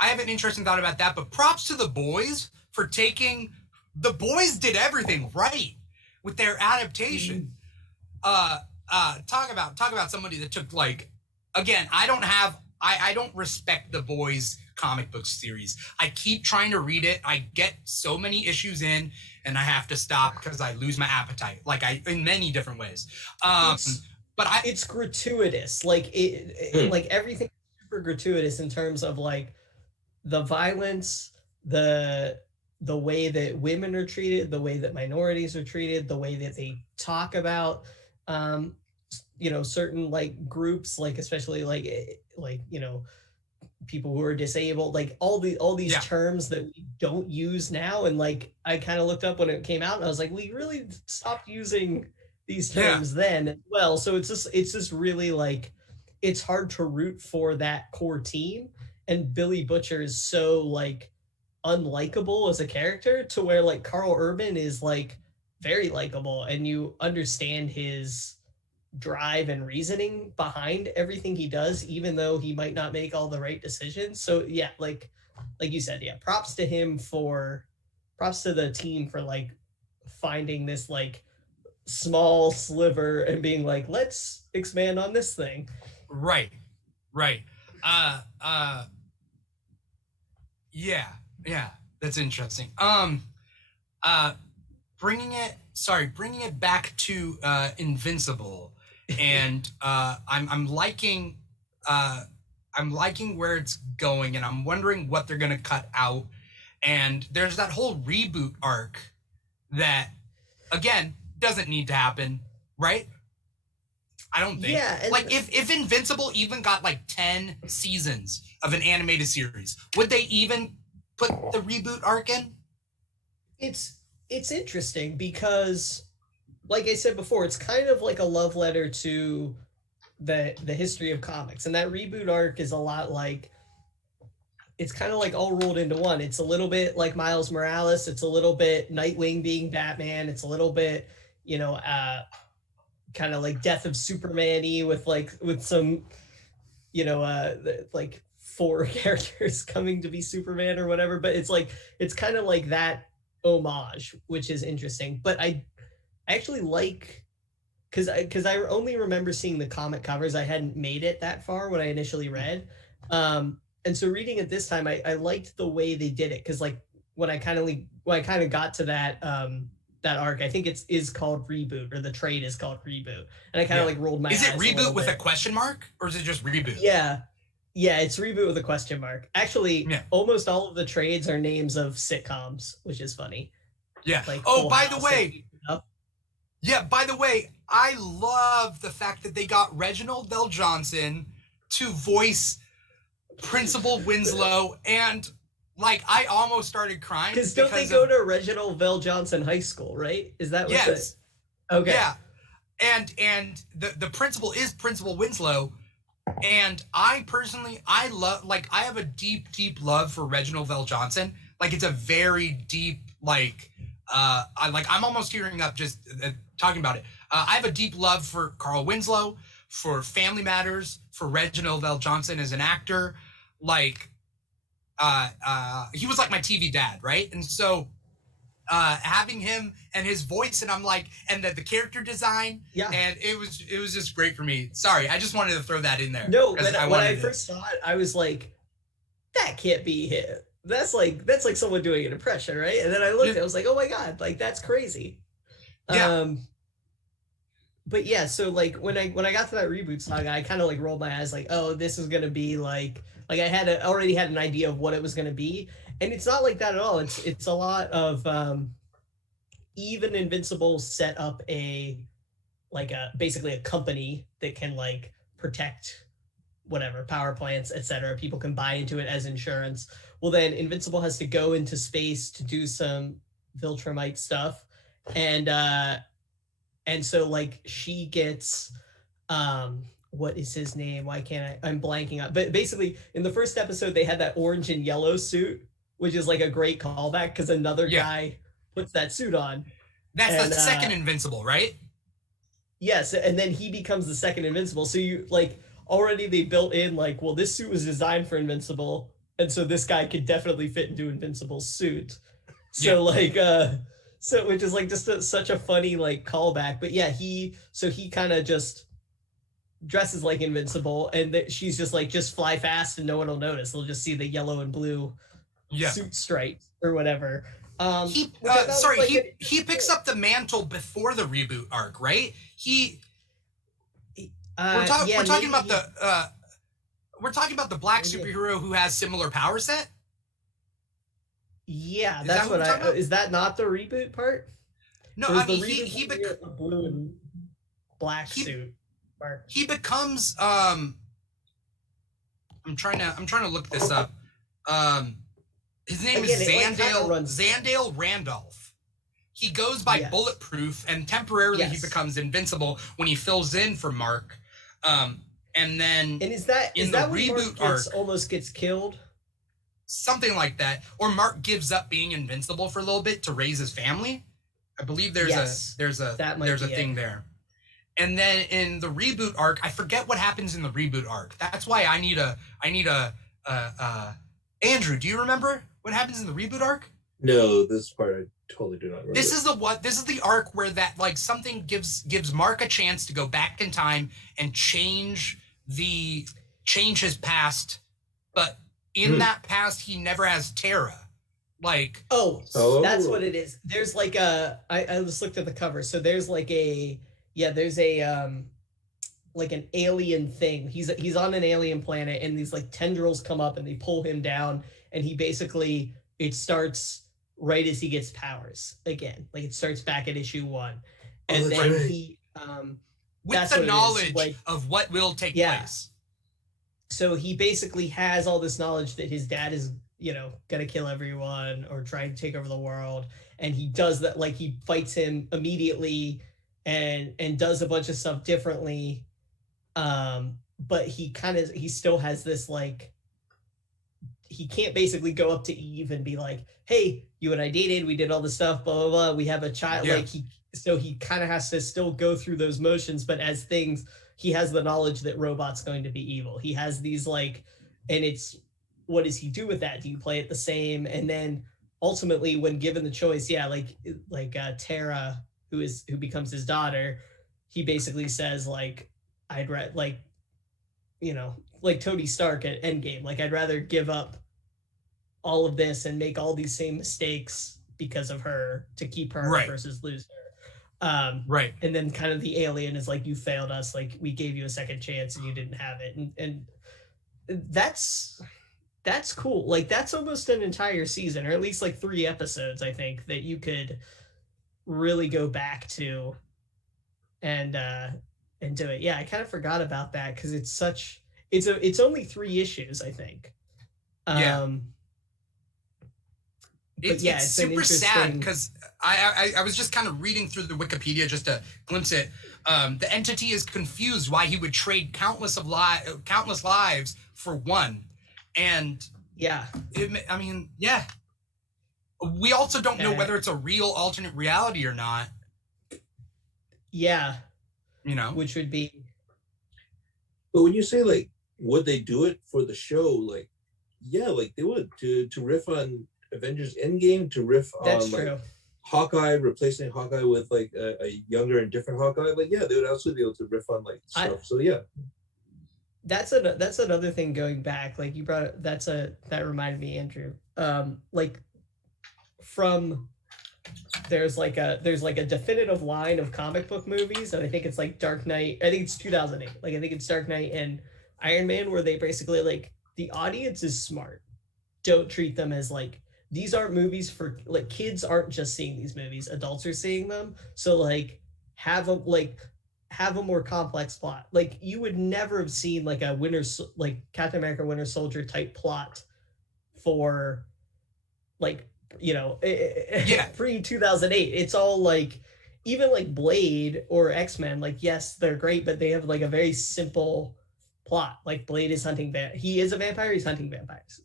I have an interesting thought about that, but props to the boys for the boys did everything right with their adaptation. Talk about somebody that took like, again, I don't respect the boys comic book series. I keep trying to read it. I get so many issues in and I have to stop because I lose my appetite. Like in many different ways. It's gratuitous. Like like everything is super gratuitous in terms of like the violence, the way that women are treated, the way that minorities are treated, the way that they talk about certain like groups, like especially like people who are disabled, like all these terms that we don't use now. And like I kind of looked up when it came out and I was like, we really stopped using these terms then as well. So it's just really like it's hard to root for that core team. And Billy Butcher is so like unlikable as a character to where like Carl Urban is like very likable and you understand his drive and reasoning behind everything he does, even though he might not make all the right decisions. So like you said, props to the team for like finding this like small sliver and being like, let's expand on this thing. Right. Yeah, that's interesting. Bringing it back to Invincible, and I'm liking where it's going, and I'm wondering what they're gonna cut out. And there's that whole reboot arc that, again, doesn't need to happen, right? I don't think. Yeah, like if Invincible even got like 10 seasons of an animated series, would they even put the reboot arc in? It's interesting because, like I said before, it's kind of like a love letter to the history of comics, and that reboot arc is a lot like it's kind of like all rolled into one. It's a little bit like Miles Morales. It's a little bit Nightwing being Batman. It's a little bit, kind of like Death of Superman-y with some, like 4 characters coming to be Superman or whatever. But it's kind of like that homage, which is interesting. But I actually like, because I only remember seeing the comic covers. I hadn't made it that far when I initially read. And so reading it this time, I liked the way they did it, because like when I kind of got to that that arc, I think is called Reboot, or the trade is called Reboot, and I kind of like rolled my eyes. Is it Reboot with a question mark, or is it just Reboot? Yeah, it's Reboot with a question mark. Actually, almost all of the trades are names of sitcoms, which is funny. Yeah. Like oh, Full by House the way. Yeah, by the way, I love the fact that they got Reginald Bell Johnson to voice Principal Winslow, and like I almost started crying because don't they go to Reginald Bell Johnson High School, right? Is that what? Yes. Okay. Yeah, and the principal is Principal Winslow, and I personally I have a deep love for Reginald Bell Johnson. Like it's a very deep I'm almost tearing up just talking about it. I have a deep love for Carl Winslow, for Family Matters, for Reginald Bell Johnson as an actor. Like, he was like my TV dad, right? And so having him and his voice, and I'm like, and the character design, and it was just great for me. Sorry, I just wanted to throw that in there. No, when I first saw it, I was like, that can't be him. That's like someone doing an impression, right? And then I looked, I was like, oh my god, like that's crazy. Yeah. But yeah, so like when I got to that Reboot saga, I kind of like rolled my eyes, like, oh, this is gonna be like I already had an idea of what it was gonna be, and it's not like that at all. It's a lot of even Invincible set up basically a company that can like protect whatever power plants, etc. People can buy into it as insurance. Well, then Invincible has to go into space to do some Viltrumite stuff, and so like she gets what is his name? Why can't I'm blanking out. But basically in the first episode they had that orange and yellow suit, which is like a great callback because another guy puts that suit on. That's the second Invincible, right? Yes, and then he becomes the second Invincible. So you like already they built in like, well, this suit was designed for Invincible, and so this guy could definitely fit into Invincible's suit. So like so which is like just such a funny like callback. But yeah, he kind of just dresses like Invincible, and she's just like, just fly fast and no one will notice. They'll just see the yellow and blue suit stripes or whatever. He picks up the mantle before the Reboot arc, right? We're talking about the black superhero who has similar power set. Yeah, that's what is that not the Reboot part? No, I mean he becomes the blue and black suit. He becomes I'm trying to look this up. His name is Zandale Randolph. He goes by Bulletproof, and temporarily he becomes Invincible when he fills in for Mark. And is that the Reboot arc almost gets killed? Something like that. Or Mark gives up being Invincible for a little bit to raise his family. I believe there's a thing there. And then in the Reboot arc, I forget what happens in the Reboot arc. That's why I need a Andrew, do you remember what happens in the Reboot arc? No, this part I totally do not remember. This is the arc where that like something gives Mark a chance to go back in time and change his past, but in that past he never has Terra. Like that's what it is. There's like I just looked at the cover. So there's like there's like an alien thing. He's on an alien planet, and these like tendrils come up and they pull him down, and he basically, it starts right as he gets powers again. Like it starts back at issue 1. And then he with the knowledge of what will take place. So he basically has all this knowledge that his dad is, gonna kill everyone or try to take over the world. And he does that, like he fights him immediately and does a bunch of stuff differently. But he still has this like, he can't basically go up to Eve and be like, hey, you and I dated, we did all this stuff, blah, blah, blah, we have a child. Like he kind of has to still go through those motions, but as things, he has the knowledge that Robot's going to be evil. He has these like, and it's, what does he do with that? Do you play it the same? And then ultimately, when given the choice, yeah, Tara, who becomes his daughter, he basically says like, like Tony Stark at Endgame, like I'd rather give up all of this and make all these same mistakes because of her to keep her versus lose her. Right. And then kind of the alien is like, you failed us, like we gave you a second chance and you didn't have it. And that's cool. Like that's almost an entire season, or at least like 3 episodes, I think, that you could really go back to and do it. Yeah, I kind of forgot about that because it's only 3 issues, I think. It's super sad because I was just kind of reading through the Wikipedia just to glimpse it. The entity is confused why he would trade countless lives for one, and we also don't know whether it's a real alternate reality or not. Yeah, which would be. But when you say like, would they do it for the show? Like, yeah, like they would to riff on Avengers Endgame, to riff on like Hawkeye, replacing Hawkeye with like a younger and different Hawkeye. Like, yeah, they would also be able to riff on like stuff. So yeah, that's another thing going back. Like you brought it, that reminded me, Andrew. There's like a definitive line of comic book movies, and I think it's like Dark Knight. I think it's 2008. Like I think it's Dark Knight and Iron Man, where they basically like the audience is smart. Don't treat them as like, these aren't movies for like, kids aren't just seeing these movies, adults are seeing them. So like have a more complex plot. Like you would never have seen like Captain America Winter Soldier type plot for like, pre 2008. It's all like, even like Blade or X-Men, like yes, they're great, but they have like a very simple plot. Like Blade is hunting he is a vampire, he's hunting vampires.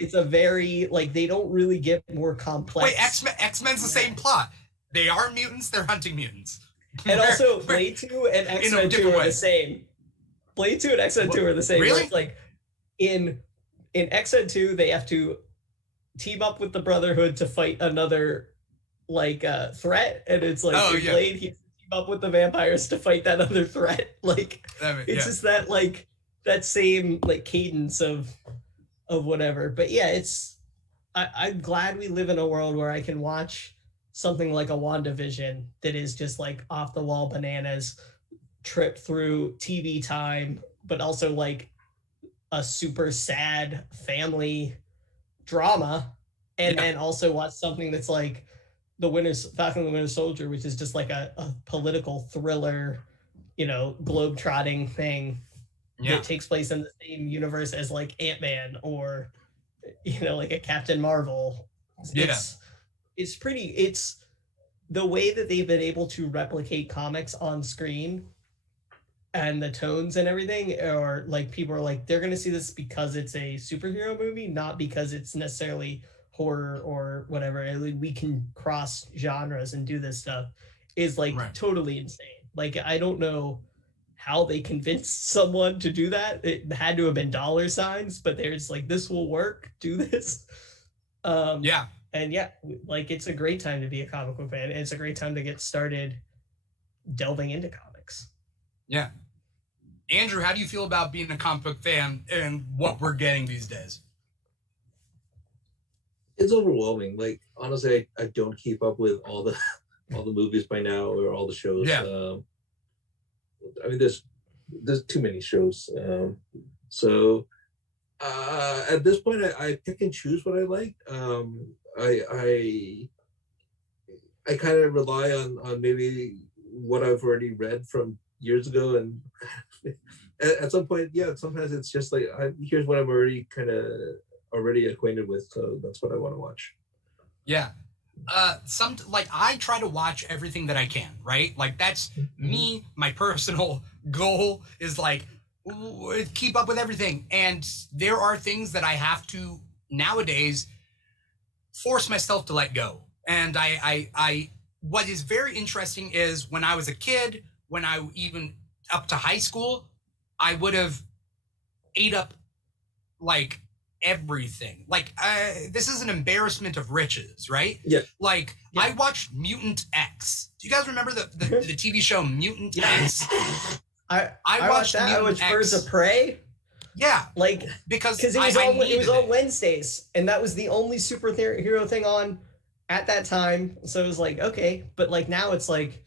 It's a very like, they don't really get more complex. Wait, X-Men's the same plot. They are mutants, they're hunting mutants. And also Blade 2 and X-Men 2 are the same. Blade 2 and X-Men 2 are the same. Really? Like in X-Men 2, they have to team up with the Brotherhood to fight another like threat, and it's like Blade, he team up with the vampires to fight that other threat. Like just that like that same like cadence of whatever. But yeah, I'm glad we live in a world where I can watch something like a WandaVision that is just like off the wall bananas, trip through TV time, but also like a super sad family drama, and also watch something that's like Falcon and the Winter Soldier, which is just like a political thriller, globe-trotting thing that takes place in the same universe as like Ant-Man or like a Captain Marvel. It's the way that they've been able to replicate comics on screen and the tones and everything, or like people are like, they're going to see this because it's a superhero movie, not because it's necessarily horror or whatever. We can cross genres and do this stuff, is like totally insane. Like, I don't know how they convinced someone to do that. It had to have been dollar signs, but they're just like, this will work, do this. And like, it's a great time to be a comic book fan. And it's a great time to get started delving into comics. Yeah. Andrew, how do you feel about being a comic book fan and what we're getting these days? It's overwhelming. Like, honestly, I don't keep up with all the movies by now, or all the shows. Yeah. I mean, there's too many shows. So at this point, I pick and choose what I like. I kind of rely on maybe what I've already read from years ago, and at some point, sometimes it's just like, here's what I'm already acquainted with, so that's what I want to watch. Yeah. I try to watch everything that I can, right? Like, that's me. My personal goal is like, keep up with everything. And there are things that I have to nowadays force myself to let go. And I what is very interesting is when I was a kid, when I even up to high school, I would have ate up like everything. Like, this is an embarrassment of riches, right? Yeah. Like, Yeah. I watched Mutant X. Do you guys remember the TV show Mutant X? I watched that. I watched Birds of Prey. Yeah, Like, because it was on Wednesdays, and that was the only superhero thing on at that time. So it was like, okay, but like now it's like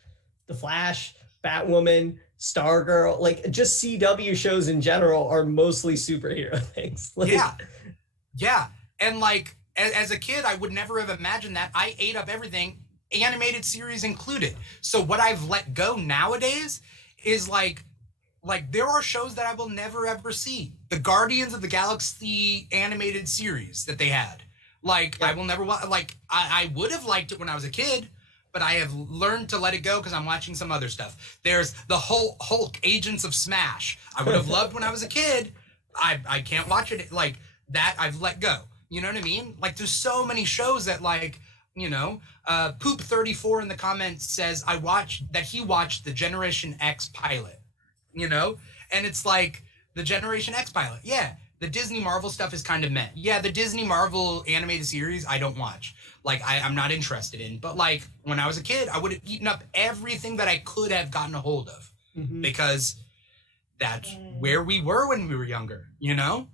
The Flash, Batwoman, Stargirl, like just CW shows in general are mostly superhero things. Like, yeah, and like as a kid, I would never have imagined that. I ate up everything, animated series included. So what I've let go nowadays is like there are shows that I will never ever see. The Guardians of the Galaxy animated series that they had. Like, I will never watch. Like, I would have liked it when I was a kid, but I have learned to let it go because I'm watching some other stuff. There's the whole Hulk Agents of Smash. I would have loved when I was a kid. I can't watch it like that. I've let go. You know what I mean? Like, there's so many shows that, like, you know, Poop34 in the comments says he watched the Generation X pilot. You know, and it's like the Generation X pilot. Yeah, the Disney Marvel stuff is kind of meh. Yeah, the Disney Marvel animated series I don't watch. Like, I'm not interested in. But like when I was a kid, I would have eaten up everything that I could have gotten a hold of because that's where we were when we were younger. You know,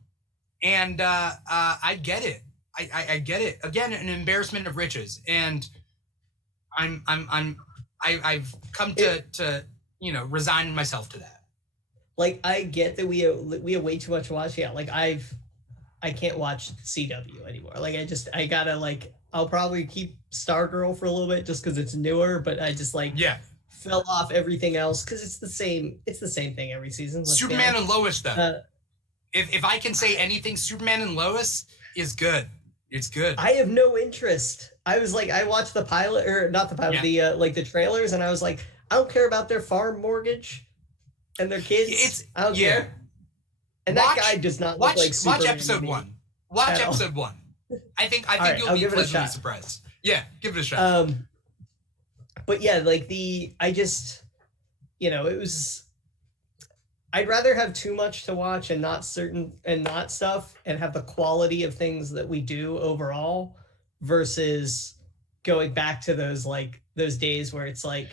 and I get it. I get it. Again, an embarrassment of riches, and I've come to you know resign myself to that. Like, I get that we have way too much to watch. Yeah, like I can't watch CW anymore. Like, I gotta, like, I'll probably keep Stargirl for a little bit just because it's newer, but I just like fell off everything else because it's the same thing every season. Superman and Lois though. If I can say anything, Superman and Lois is good. It's good. I have no interest. I was like, I watched the pilot, or not the pilot, the like the trailers, and I was like, I don't care about their farm mortgage and their kids. I don't care. And that guy does not look like Superman. Watch episode 1. Watch episode 1. I think you'll be pleasantly surprised. Yeah, give it a shot. But yeah, like I just, you know, it was. I'd rather have too much to watch and not stuff, and have the quality of things that we do overall, versus going back to those days where it's like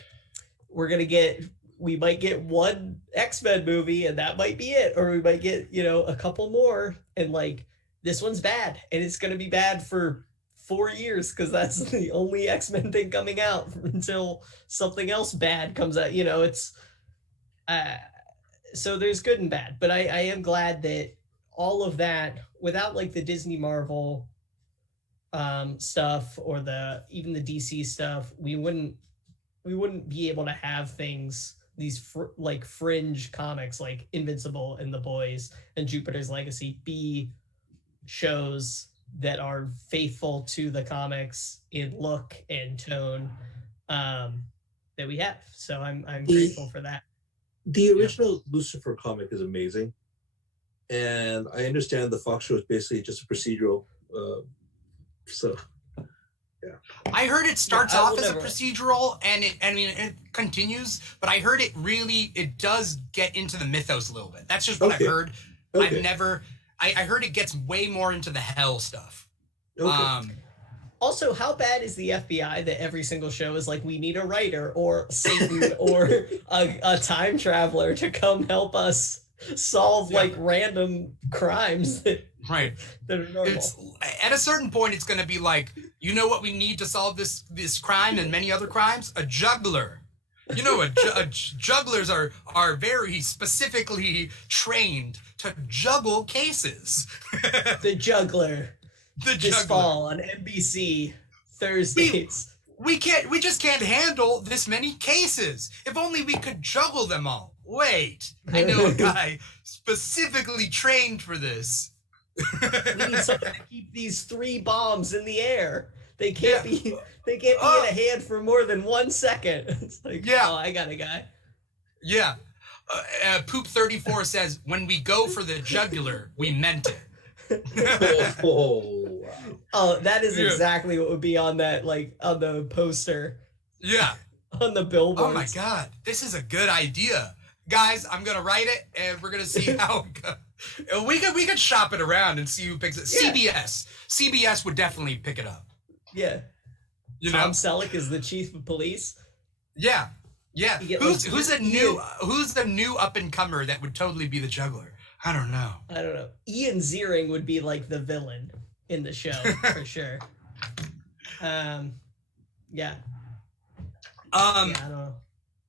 we might get one X-Men movie and that might be it, or we might get, you know, a couple more, and like this one's bad and it's going to be bad for 4 years because that's the only X-Men thing coming out until something else bad comes out. You know, it's so there's good and bad, but I am glad that all of that, without like the Disney Marvel stuff or even the DC stuff, we wouldn't be able to have things, these like fringe comics like Invincible and The Boys and Jupiter's Legacy be shows that are faithful to the comics in look and tone that we have. So I'm grateful for that. The original Lucifer comic is amazing, and I understand the Fox show is basically just a procedural. So, yeah. I heard it starts off as a procedural, and it continues. But I heard it does get into the mythos a little bit. That's just what I heard. Okay. I heard it gets way more into the hell stuff. Okay. Also, how bad is the FBI that every single show is like, we need a writer or Satan or a time traveler to come help us solve like random crimes that are normal. At a certain point, it's going to be like, you know what we need to solve this crime and many other crimes? A juggler. You know, jugglers are very specifically trained to juggle cases. The Juggler. This fall on NBC Thursdays. We just can't handle this many cases. If only we could juggle them all. Wait, I know a guy specifically trained for this. We need someone to keep these 3 bombs in the air. They can't be in a hand for more than 1 second. It's like, oh, I got a guy. Yeah. Poop34 says, when we go for the jugular, we meant it. Oh, that is exactly what would be on that, like on the poster. Yeah. On the billboard. Oh my God, this is a good idea. guys, I'm gonna write it, and we're gonna see how it goes. We could shop it around and see who picks it. Yeah. CBS would definitely pick it up. Yeah. You Tom know? Selleck is the chief of police. Yeah. You get, Who's like, the new up and comer that would totally be the juggler? I don't know. I don't know. Ian Ziering would be like the villain in the show for sure. Yeah. Yeah, I don't know.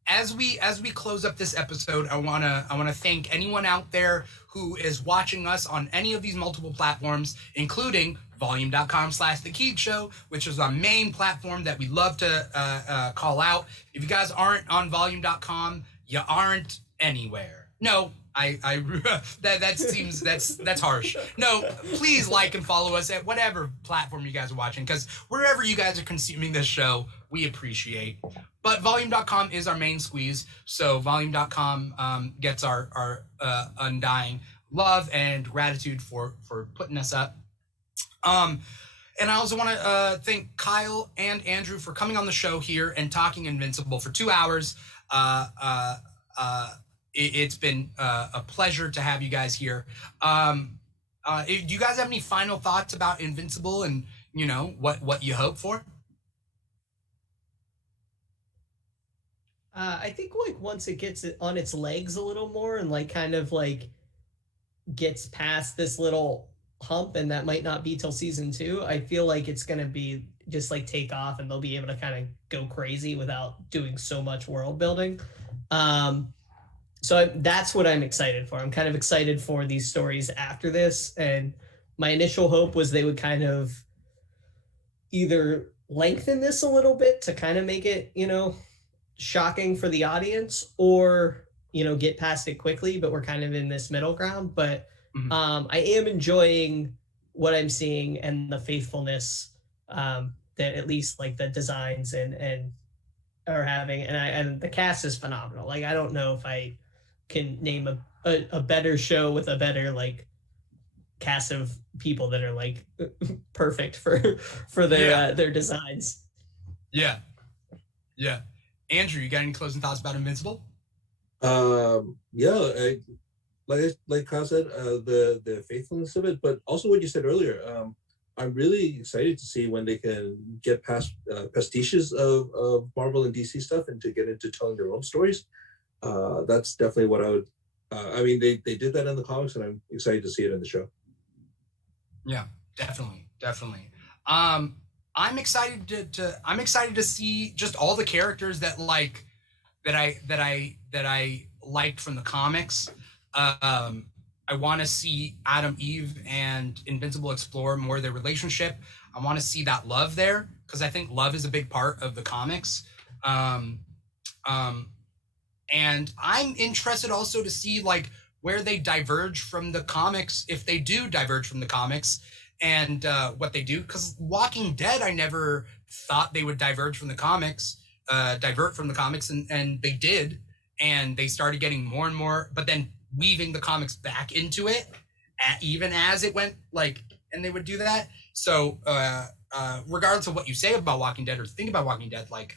As we close up this episode, I wanna thank anyone out there who is watching us on any of these multiple platforms, including volume.com/The Keeg Show, which is our main platform that we love to call out. If you guys aren't on volume.com, you aren't anywhere. No, that seems that's harsh. No, please like and follow us at whatever platform you guys are watching, because wherever you guys are consuming this show, we appreciate. But volume.com is our main squeeze, so volume.com gets our undying love and gratitude for putting us up. And I also want to thank Kyle and Andrew for coming on the show here and talking Invincible for 2 hours. It's been a pleasure to have you guys here. Do you guys have any final thoughts about Invincible and, you know, what you hope for? I think like once it gets it on its legs a little more and like kind of like gets past this little hump, and that might not be till season 2, I feel like it's going to be just like take off and they'll be able to kind of go crazy without doing so much world building. So that's what I'm excited for. I'm kind of excited for these stories after this. And my initial hope was they would kind of either lengthen this a little bit to kind of make it, you know, shocking for the audience, or, you know, get past it quickly, but we're kind of in this middle ground. But I am enjoying what I'm seeing and the faithfulness that at least like the designs and are having, and the cast is phenomenal. Like, I don't know if I can name a better show with a better like cast of people that are like perfect for their designs. Yeah. Andrew, you got any closing thoughts about Invincible? Like Kyle said, the faithfulness of it, but also what you said earlier. I'm really excited to see when they can get past pastiches of Marvel and DC stuff and to get into telling their own stories. That's definitely what I would. I mean, they did that in the comics, and I'm excited to see it in the show. Yeah, definitely. I'm excited to see just all the characters that I liked from the comics. I want to see Adam, Eve, and Invincible explore more of their relationship. I want to see that love there, because I think love is a big part of the comics. And I'm interested also to see like where they diverge from the comics, if they do diverge from the comics, and what they do. Because Walking Dead, I never thought they would divert from the comics, and they did, and they started getting more and more, but then weaving the comics back into it, even as it went, like, and they would do that. So regardless of what you say about Walking Dead or think about Walking Dead, like,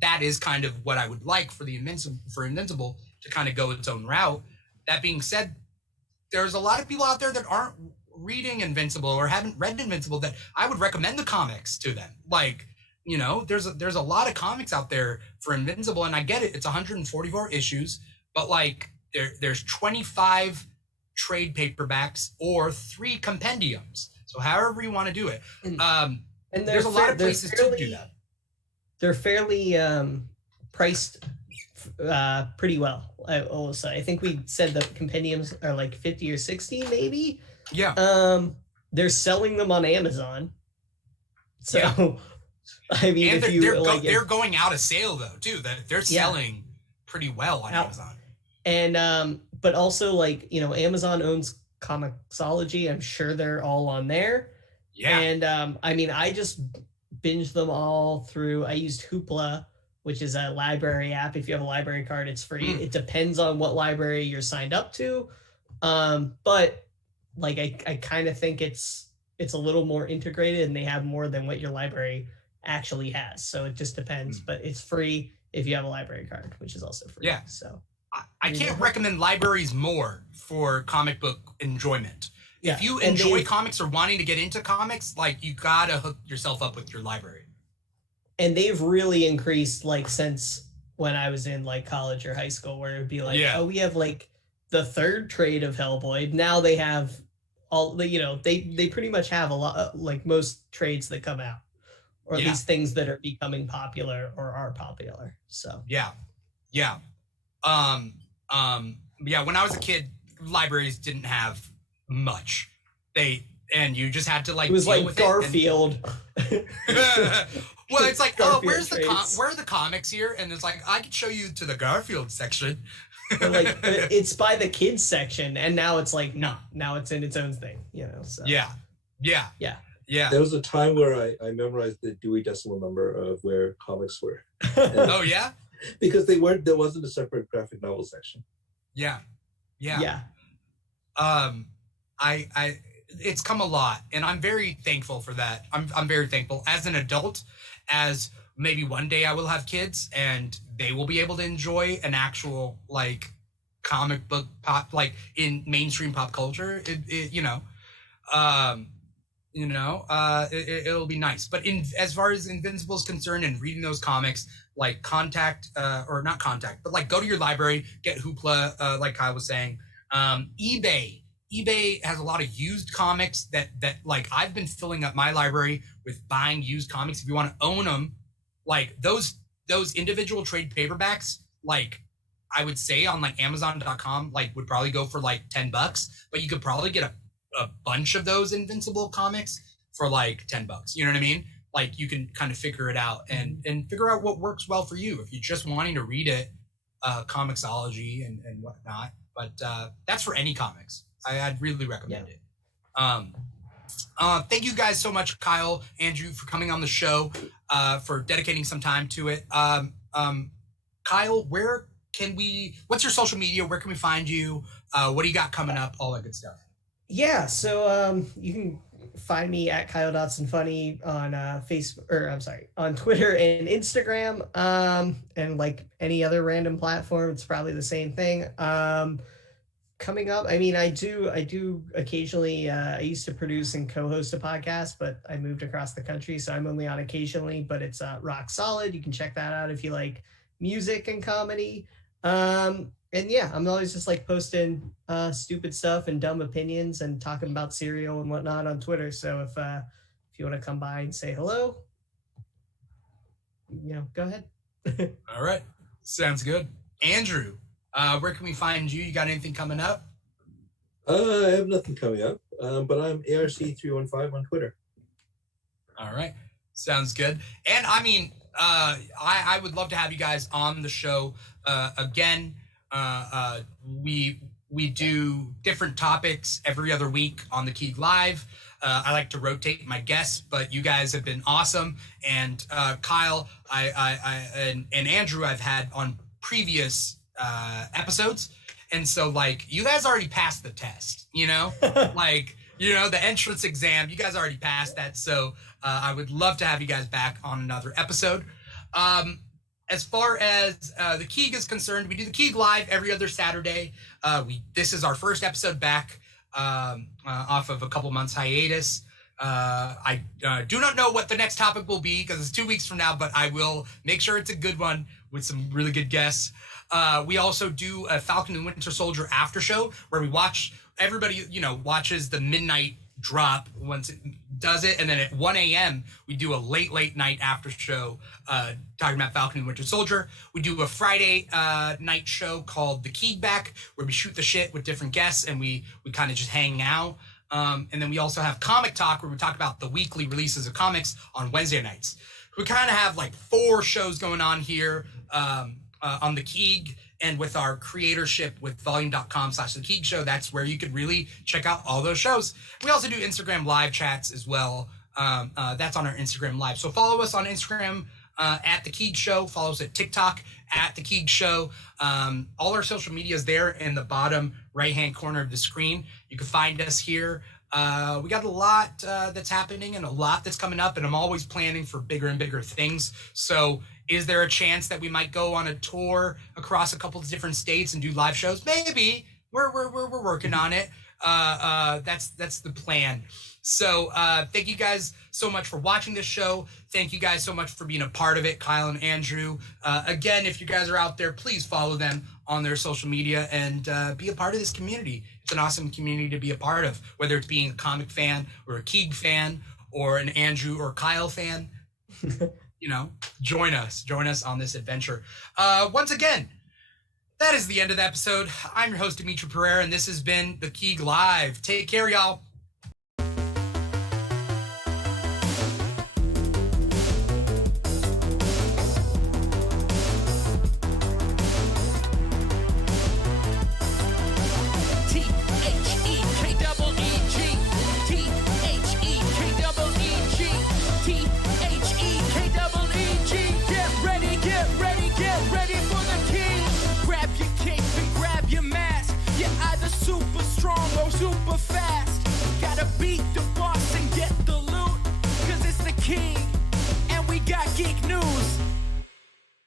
that is kind of what I would like for Invincible to kind of go its own route. That being said, there's a lot of people out there that aren't reading Invincible or haven't read Invincible that I would recommend the comics to them. Like, you know, there's a lot of comics out there for Invincible, and I get it. It's 144 issues, but like there's 25 trade paperbacks or 3 compendiums. So however you want to do it. And there's a lot of places to do that. They're fairly priced pretty well, I will say. I think we said the compendiums are like 50 or 60 maybe. Yeah. They're selling them on Amazon. So yeah. I mean, and if they're going out of sale though too. That they're selling pretty well on Amazon. And but also, like, you know, Amazon owns Comixology. I'm sure they're all on there. Yeah. And I mean, I just binged them all through. I used Hoopla, which is a library app. If you have a library card, it's free. It depends on what library you're signed up to. But like, I kind of think it's a little more integrated, and they have more than what your library actually has. So it just depends, but it's free if you have a library card, which is also free. Yeah. So I can't recommend libraries more for comic book enjoyment. Yeah, If you and enjoy they've- comics or wanting to get into comics, like you gotta hook yourself up with your library. And they've really increased like since when I was in like college or high school, where it'd be like, Yeah. oh, we have like the third trade of Hellboy. Now they have all the, you know, they pretty much have a lot, like most trades that come out, or at Yeah. least things that are becoming popular or are popular. So Yeah. Yeah. Yeah, when I was a kid, libraries didn't have much. And you just had to like it was deal like with Garfield. Well, it's like, oh, Garfield trades. where are the comics here? And it's like, I could show you to the Garfield section. But like it's by the kids section, and now it's like no, now it's in its own thing, you know. So Yeah. There was a time where I memorized the Dewey Decimal Number of where comics were. Oh yeah? Because there wasn't a separate graphic novel section. Yeah. yeah. It's come a lot, and I'm very thankful for that. I'm very thankful as an adult, as maybe one day I will have kids and they will be able to enjoy an actual like comic book pop, like in mainstream pop culture. It'll be nice. But as far as Invincible is concerned and reading those comics, like like go to your library, get Hoopla, like Kyle was saying. eBay has a lot of used comics that like I've been filling up my library with buying used comics. If you want to own them, like those individual trade paperbacks, like I would say on like Amazon.com, like would probably go for like $10, but you could probably get a bunch of those Invincible comics for like $10. You know what I mean? Like you can kind of figure it out and figure out what works well for you if you're just wanting to read it, comicsology and whatnot. But that's for any comics. I'd really recommend it. Thank you guys so much, Kyle, Andrew, for coming on the show, for dedicating some time to it. Kyle, what's your social media? Where can we find you? What do you got coming up? All that good stuff. Yeah, so you can find me at Kyle.SonFunny on on Twitter and Instagram, and like any other random platform, it's probably the same thing. Coming up, I mean, I do occasionally, I used to produce and co-host a podcast, but I moved across the country, so I'm only on occasionally, but it's rock solid. You can check that out if you like music and comedy. And yeah, I'm always just like posting stupid stuff and dumb opinions and talking about cereal and whatnot on Twitter. So if you want to come by and say hello, go ahead. All right. Sounds good. Andrew, where can we find you? You got anything coming up? I have nothing coming up, but I'm ARC315 on Twitter. All right. Sounds good. And I mean, I would love to have you guys on the show again. We do different topics every other week on the Keeg Live. I like to rotate my guests, but you guys have been awesome. And Kyle, and Andrew, I've had on previous episodes, and so like you guys already passed the test, like the entrance exam. You guys already passed that, so I would love to have you guys back on another episode. As far as the Keeg is concerned, we do the Keeg Live every other Saturday. This is our first episode back off of a couple months hiatus. I do not know what the next topic will be because it's 2 weeks from now, but I will make sure it's a good one with some really good guests. We also do a Falcon and Winter Soldier after show where we watch, everybody, watches the midnight drop once it does it, and then at 1 a.m. we do a late night after show talking about Falcon and Winter Soldier. We do a Friday night show called The Keeg Back where we shoot the shit with different guests and we kind of just hang out. And then we also have Comic Talk where we talk about the weekly releases of comics on Wednesday nights. We kind of have like 4 shows going on here on the Keeg, and with our creatorship with volume.com/the Keeg Show, that's where you could really check out all those shows. We also do Instagram live chats as well. That's on our Instagram live. So follow us on Instagram at the Keeg Show. Follow us at TikTok at the Keeg Show. All our social media is there in the bottom right-hand corner of the screen. You can find us here We got a lot that's happening and a lot that's coming up, and I'm always planning for bigger and bigger things. So is there a chance that we might go on a tour across a couple of different states and do live shows? Maybe. We're working on it. That's the plan. So thank you guys so much for watching this show. Thank you guys so much for being a part of it, Kyle and Andrew. Again, if you guys are out there, please follow them on their social media and be a part of this community. It's an awesome community to be a part of, whether it's being a comic fan or a Keeg fan or an Andrew or Kyle fan. You know, join us on this adventure. Once again, that is the end of the episode. I'm your host, Dimitri Pereira, and this has been the Keeg Live. Take care, y'all.